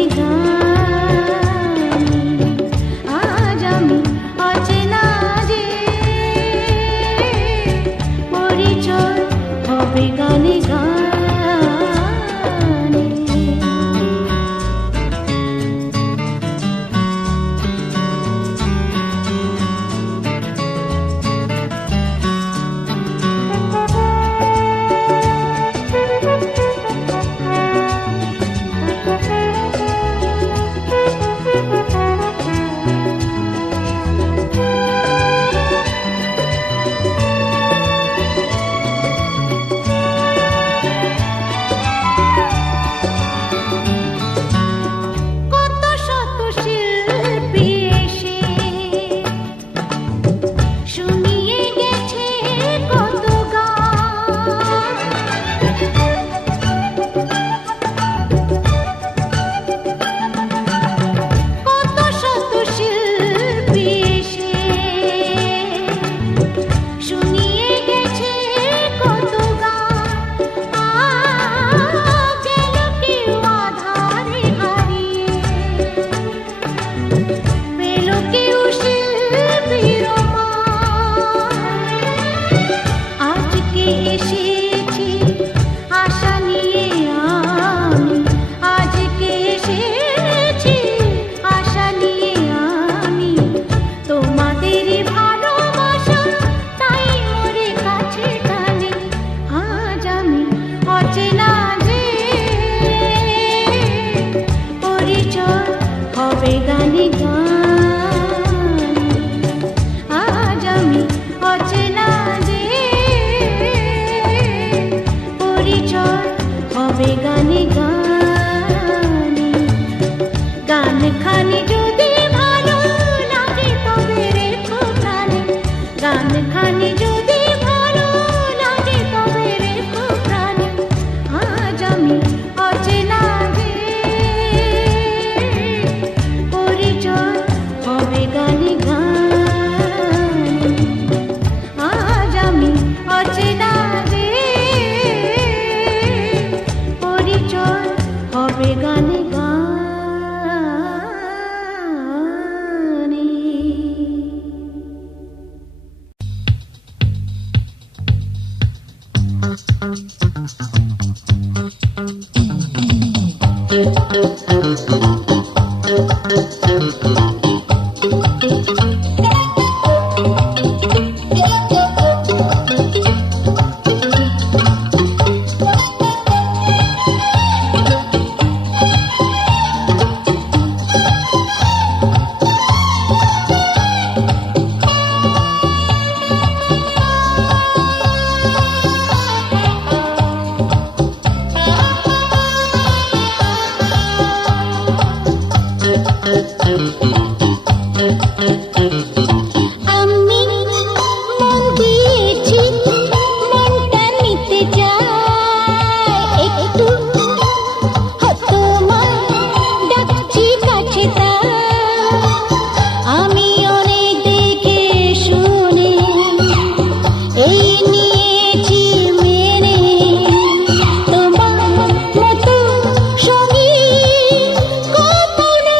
গানে গানে আজ আমি অচেনা যে পরিচয় হবে গানে গানে কত শত শিল্পী এসে শুনিয়ে গেছে কত গান কত শত শিল্পী এসে শুনিয়ে গেছে কত গান গেল কেউ আধারে হারিয়ে পেল কেউ শিল্পীর মান আজকে এসেছি আশা নিয়ে আমি আজকে এসেছি আশা নিয়ে আমি তোমাদের ভালোবাসা তাই মোরে কাছে টানে আজ আমি অচেনা যে পরিচয় হবে গানে গানে আজ আমি অচেনা যে পরিচয় হবে গানে গানে গান খানি যদি ভালো লাগে তবে রেখো প্রাণে গান খানি যদি ভালো লাগে তবে রেখো প্রাণে আজ আমি অচেনা যে পরিচয় হবে গানে গানে আজ আমি অচেনা যে পরিচয় হবে গানে গানে আমি মন দিয়েছি মনটা নিতে চাই একটু তোমায় ডাকছি কাছে তাই আমি অনেক দেখে শুনে এই নিয়েছি মেনে তোমার মতো সঙ্গী কত না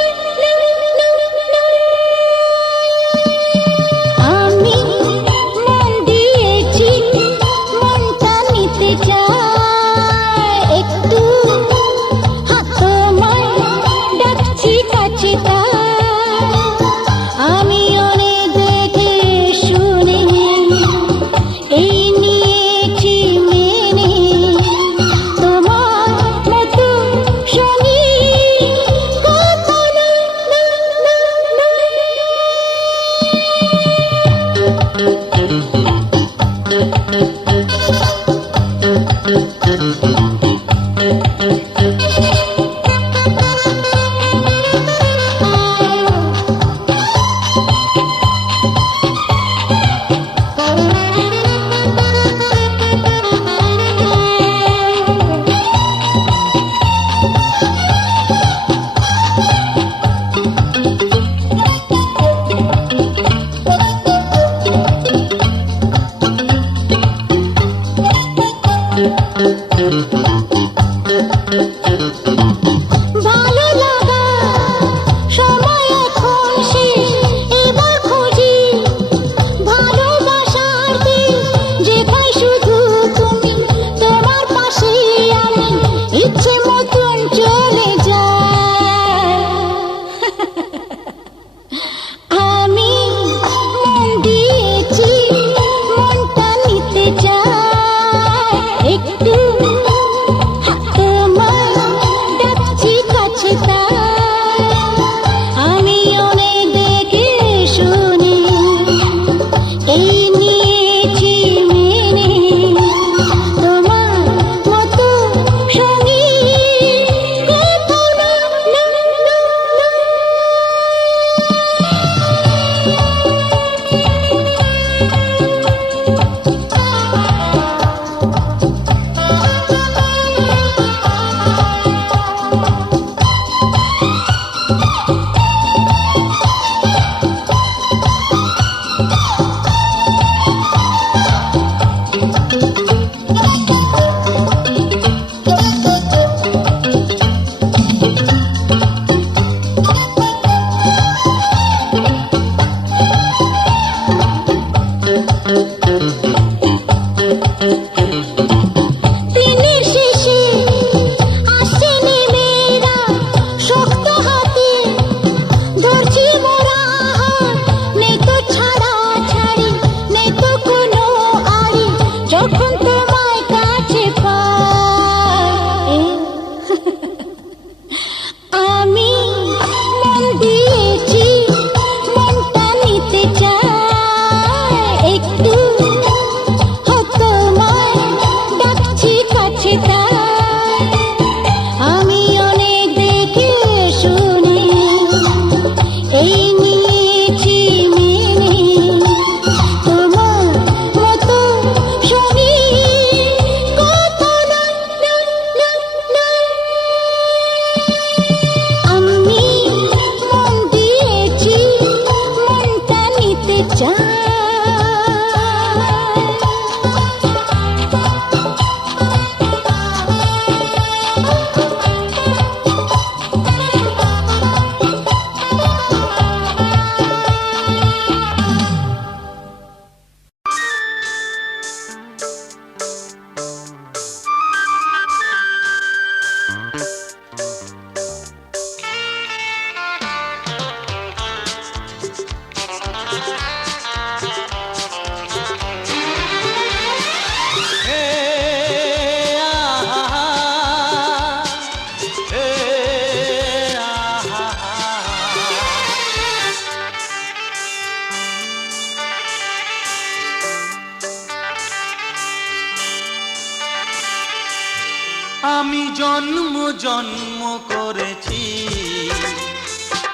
জন্ম করেছি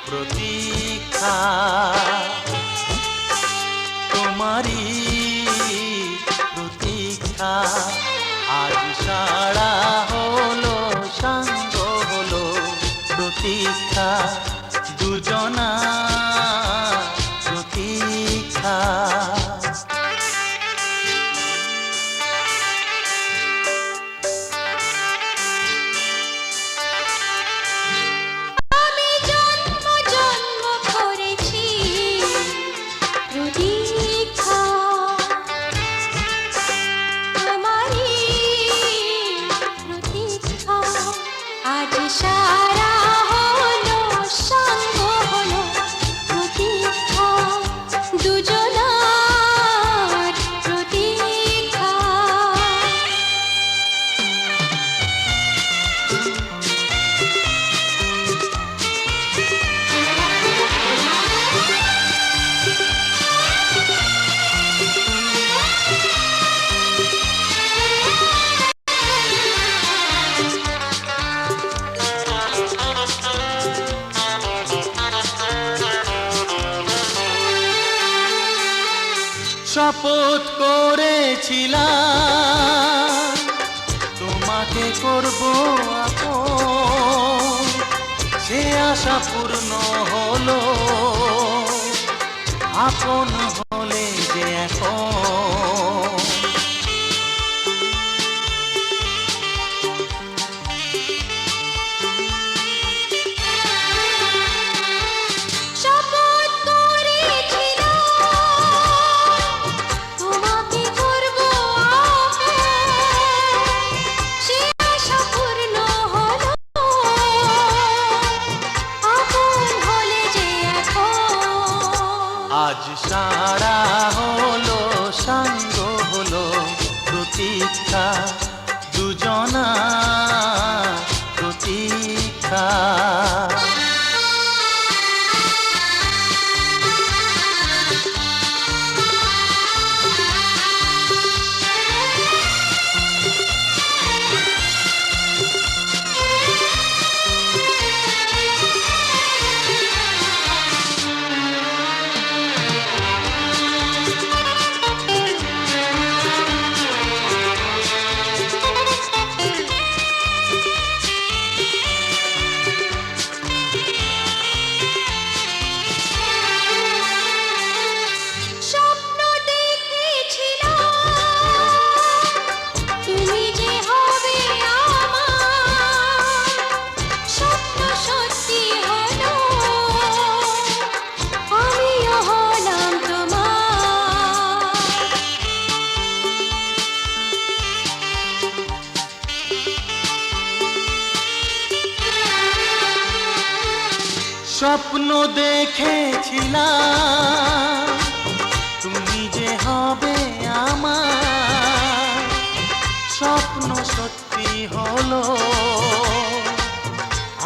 প্রতীক্ষা তোমারই প্রতীক্ষা। আজ সারা হলো সাঙ্গ হলো প্রতীক্ষা, দুজনা প্রতীক্ষা। আমি জন্ম জন্ম করেছি প্রতীক্ষা তোমারই প্রতীক্ষা। আজ সারা হলো সঙ্গ হলো প্রতীক্ষা, দুজনার প্রতীক্ষা। শপথ করেছিলাম তোমাকে করব আপন, সে আশা পূর্ণ হলো, আপন হলে যে এখন। শপথ করেছিলাম তোমাকে করব আপন, সে আশা পূর্ণ হলো, আপন হলে যে এখন। আজ সারা হলো সাঙ্গ হলো প্রতীক্ষা, দুজনা প্রতীক্ষা। স্বপ্ন দেখেছিলাম তুমি যে হবে আমার, স্বপ্ন সত্যি হলো, আমিও হলাম তোমার। স্বপ্ন দেখেছিলাম তুমি যে হবে আমার, স্বপ্ন সত্যি হলো,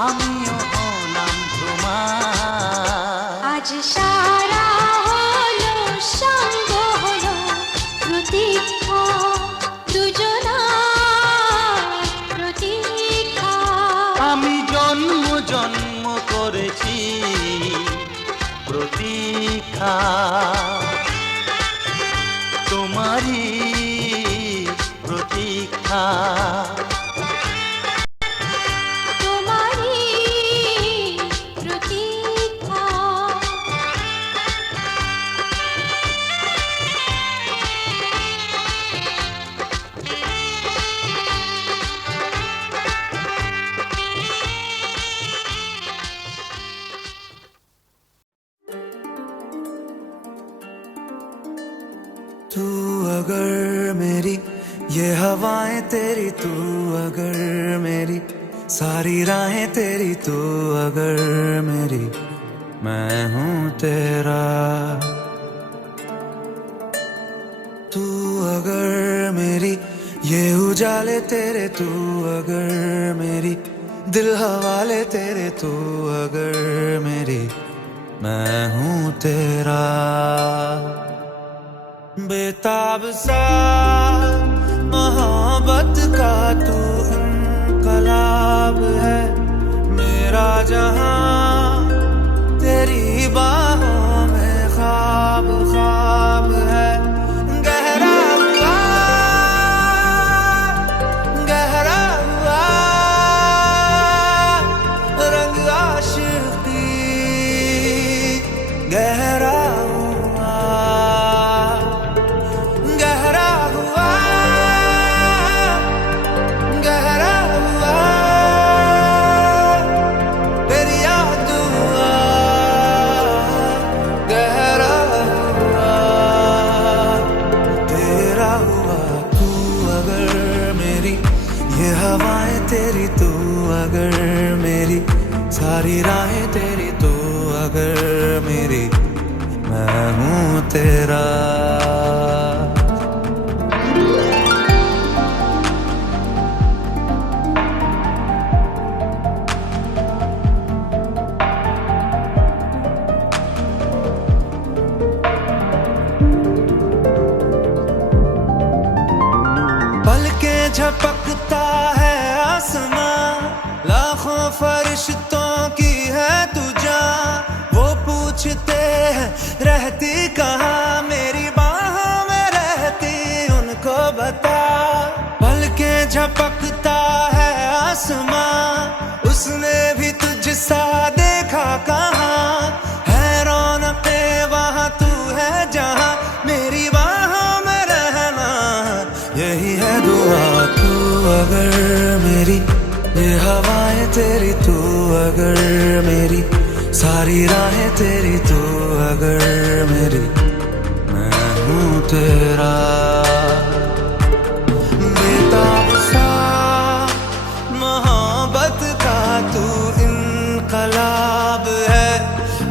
আমিও হলাম তোমার। আজ সারা হলো সঙ্গ হলো প্রতীক্ষা, দুজনার প্রতীক্ষা। আমি জন্ম জন্ম করেছি প্রতীক্ষা তোমারই প্রতীক্ষা। তোমারই প্রতীক্ষা। तू अगर मेरी ये हवाएं तेरी, तू अगर मेरी सारी राहें तेरी, तू अगर मेरी मैं हूँ तेरा। तू अगर मेरी ये उजाले तेरे, तू अगर मेरी दिल हवाले तेरे, तू अगर मेरी मैं हूँ तेरा। बेताब सा मोहब्बत का तू इनकलाब है, पूरा जहां तेरी बाहों में ख्वाब ख्वाब है। गहरा हुआ रंग आशिकी, गहरा हुआ तेरी याद हुआ, गहरा हुआ तेरा हुआ। तू अगर मेरी ये हवाएं तेरी, तू अगर मेरी सारी राहें तेरी, तू अगर मेरी मैं हूँ तेरा। पलके झपकता है आसमां, लाखों फरिश्तों की है तू जान। वो पूछते हैं रहती कहाँ, मेरी बाहों में रहती उनको बता। पलके झपकता है आसमां, उसने भी तुझसा देखा कहाँ। है रौनके वहाँ तू है जहाँ, मेरी बाहों में रहना यही है दुआ। तू अगर मेरी ये हवाएं तेरी, तू अगर मेरी सारी राहें तेरी, तू अगर मेरी मैं हूँ तेरा। बेताब सा मोहब्बत का तू इनकलाब है।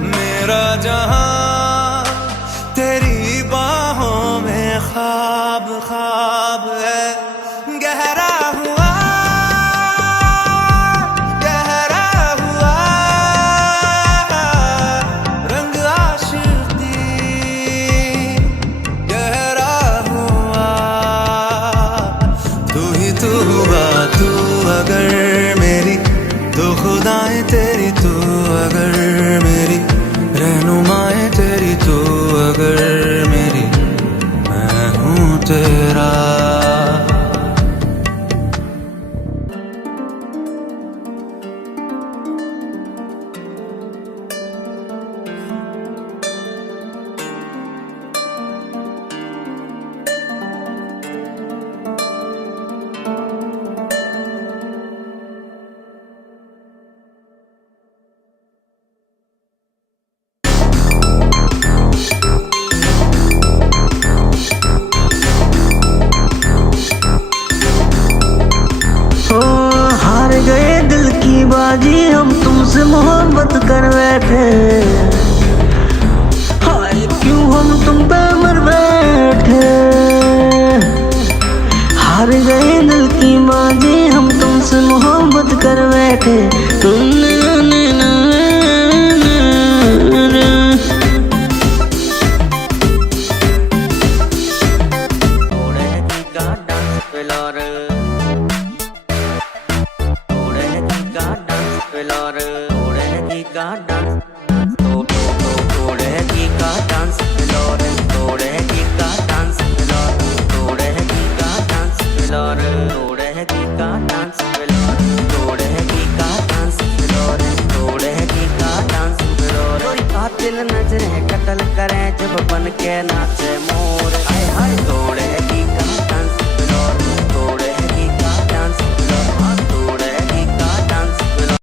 मेरा जहां तेरी बाहों में ख्वाब ख्वाब है। गहरा हुआ रंग आशिकी, गहरा हुआ तू ही तू हुआ। तू अगर मेरी तो खुदाएं तेरी, तू अगर मेरी रहनुमाएं तेरी, तू अगर मेरी मैं हूँ तेरा। हार गए दिल की बाजी, हम तुमसे मोहब्बत कर बैठे। हाय क्यों हम तुम पे मर बैठे। हार गए दिल की बाजी, हम तुमसे मोहब्बत कर बैठे। तुमने नजरें कतल करें जब बन के नाचे मोर। हाय हाय तोड़े की का डांस फ्लोर, तोड़े की का डांस फ्लोर, तोड़े की का डांस फ्लोर।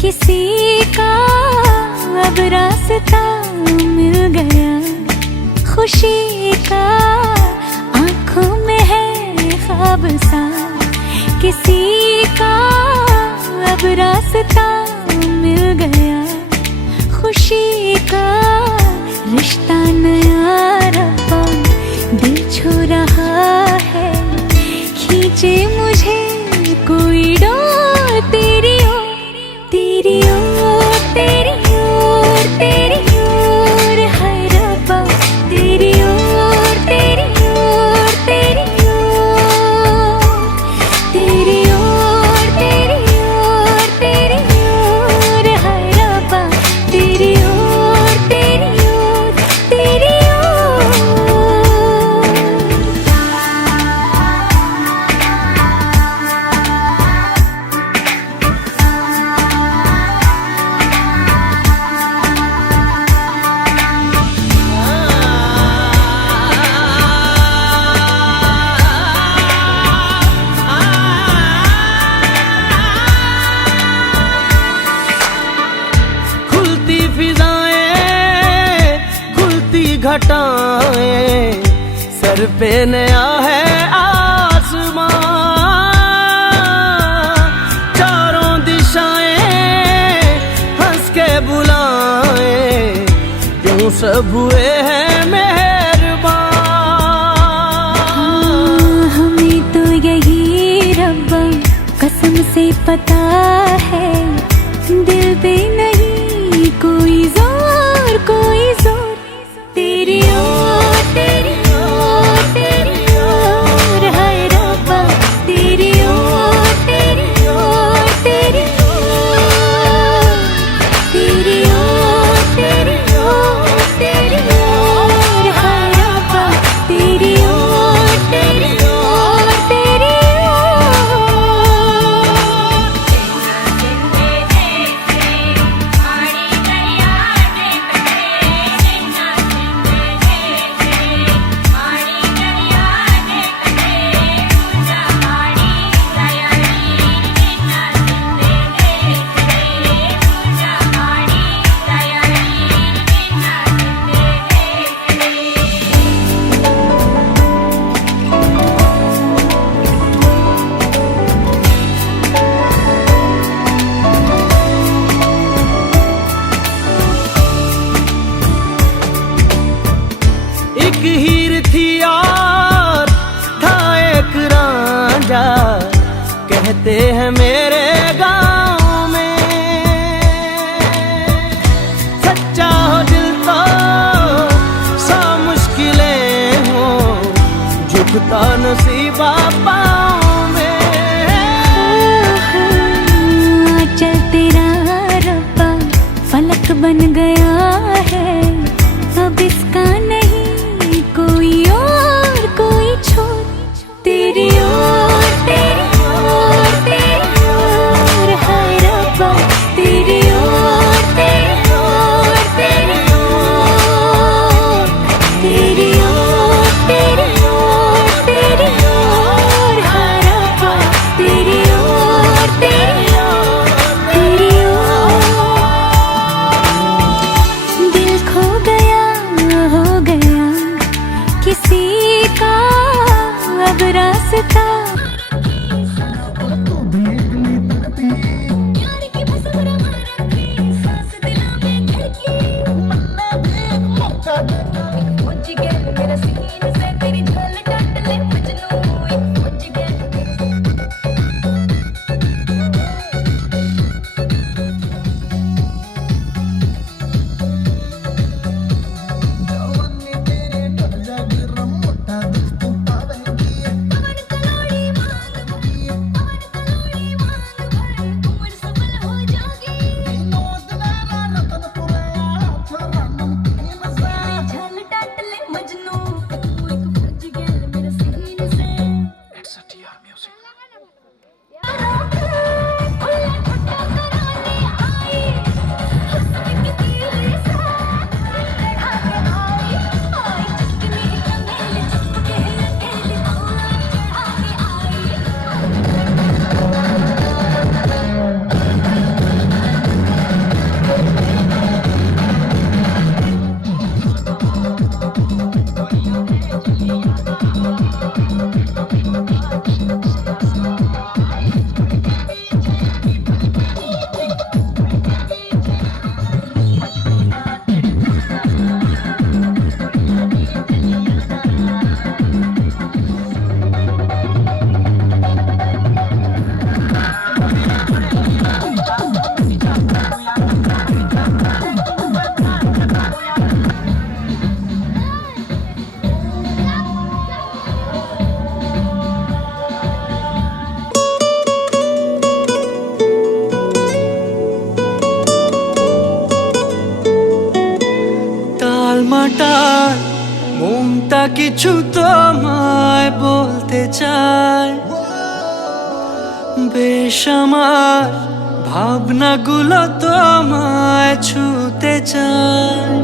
किसी का अब रास्ता मिल गया, खुशी का आंखों में है ख्वाब सा। किसी का अब रास्ता मिल गया, खुशी का रिश्ता नया रब्बा दिल छू रहा है, खींचे मुझे कोई डोर तेरी ओर, तेरी ओर, तेरी ओर, तेरी ओर है रब्बा, तेरी ओर, तेरी ओर, तेरी ओर, तेरी ओर, तेरी ओर, तेरी ओर है रब्बा, तेरी ओर, तेरी ओर, तेरी ओर। खुलती फिजाएं, खुलती घटाएं, सर पे नया है आसमां, चारों दिशाएं हंस के बुलाएं, यूं सब हुए हैं मेहरबान। हमें तो यही रब्बा कसम से पता है, दिल पे नहीं कोई जोर, कोई जोर, तेरी ओर, तेरी ओर, तेरी ओर है रब्बा, तेरी ओर, तेरी ओर, तेरी ओर, तेरी ओर, तेरी ओर, तेरी ओर है रब्बा, तेरी ओर, तेरी ओर, तेरी एक हीर थी और था एक रांझा, कहते हैं मेरे गांव में, सच्चा हो दिल तो सौ मुश्किलें हो, झुकता नसीबा पाँव में। चल तेरा रब्बा फलक बन गया है, अब इसका नहीं कोई और, कोई छोर, तेरी ओर, तेरी ओर, तेरी ओर है रब्बा, तेरी ओर, तेरी ओर, तेरी ओर, तेरी ओर, तेरी ओर, तेरी ओर है रब्बा, तेरी ओर, तेरी ओर, तेरी ओर। दिल खो गया, हो गया किसी का अब रास्ता, টালমাটাল মনটা কিছু তোমায় বলতে চায়, বেশ আমার ভাবনাগুলো তোমায় ছুতে চায়।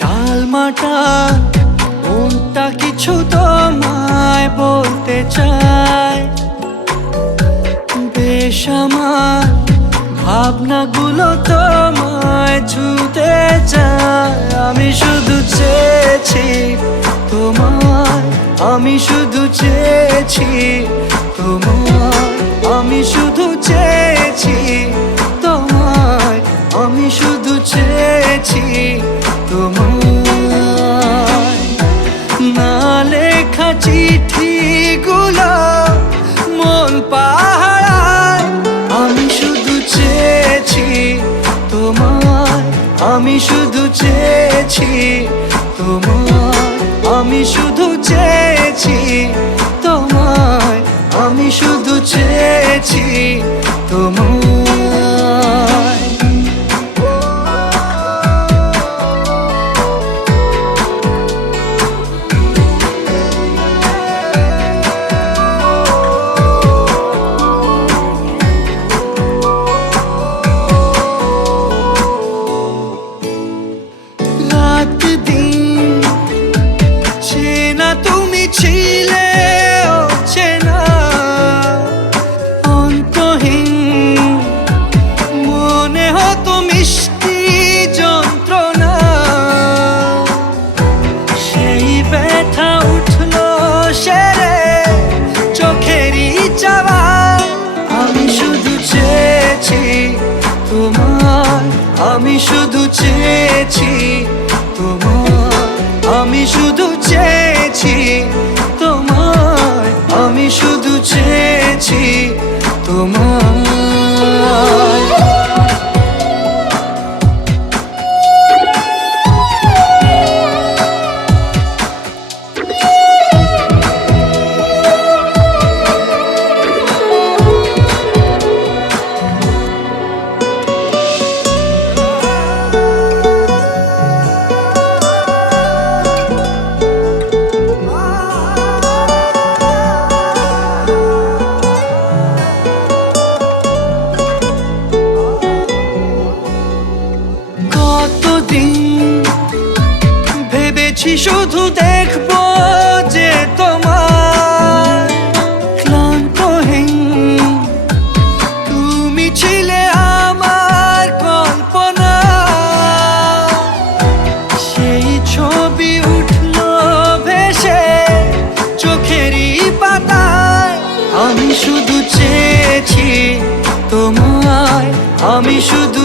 টালমাটাল মনটা কিছু তোমায় বলতে চায়, বেশ আমার ভাবনাগুলো তোমায় ছুতে চায়। আমি শুধু চেয়েছি তোমায়, আমি শুধু চেয়েছি তোমায়, আমি শুধু চেয়েছি তোমায়, আমি শুধু চেয়েছি তোমায়। না লেখা চিঠিগুলো মন পাহারায়, আমি শুধু চেয়েছি তোমায়, আমি শুধু চেয়েছি তোমায়, আমি শুধু চেয়েছি তোমায়, আমি শুধু চেয়েছি তোমায়। রাত দিন চেনা তুমি ছিলে চেনা, অন্তহীন মনে হতো মিষ্টি যন্ত্রণা। সেই ব্যথা উঠলো সেরে চোখেরই চাওয়া। আমি শুধু চেয়েছি তোমায়, আমি শুধু চেয়েছি তোমায়, আমি শুধু চেয়েছি তোমায়, আমি শুধু চেয়েছি তোমায়। কতদিন ভেবেছি শুধু দেখবো যে তোমার ক্লান্তহীন তুমি ছিলে আমার কল্পনা। সেই ছবি উঠলো ভেসে চোখেরই পাতায়। আমি শুধু চেয়েছি তোমায়, আমি শুধু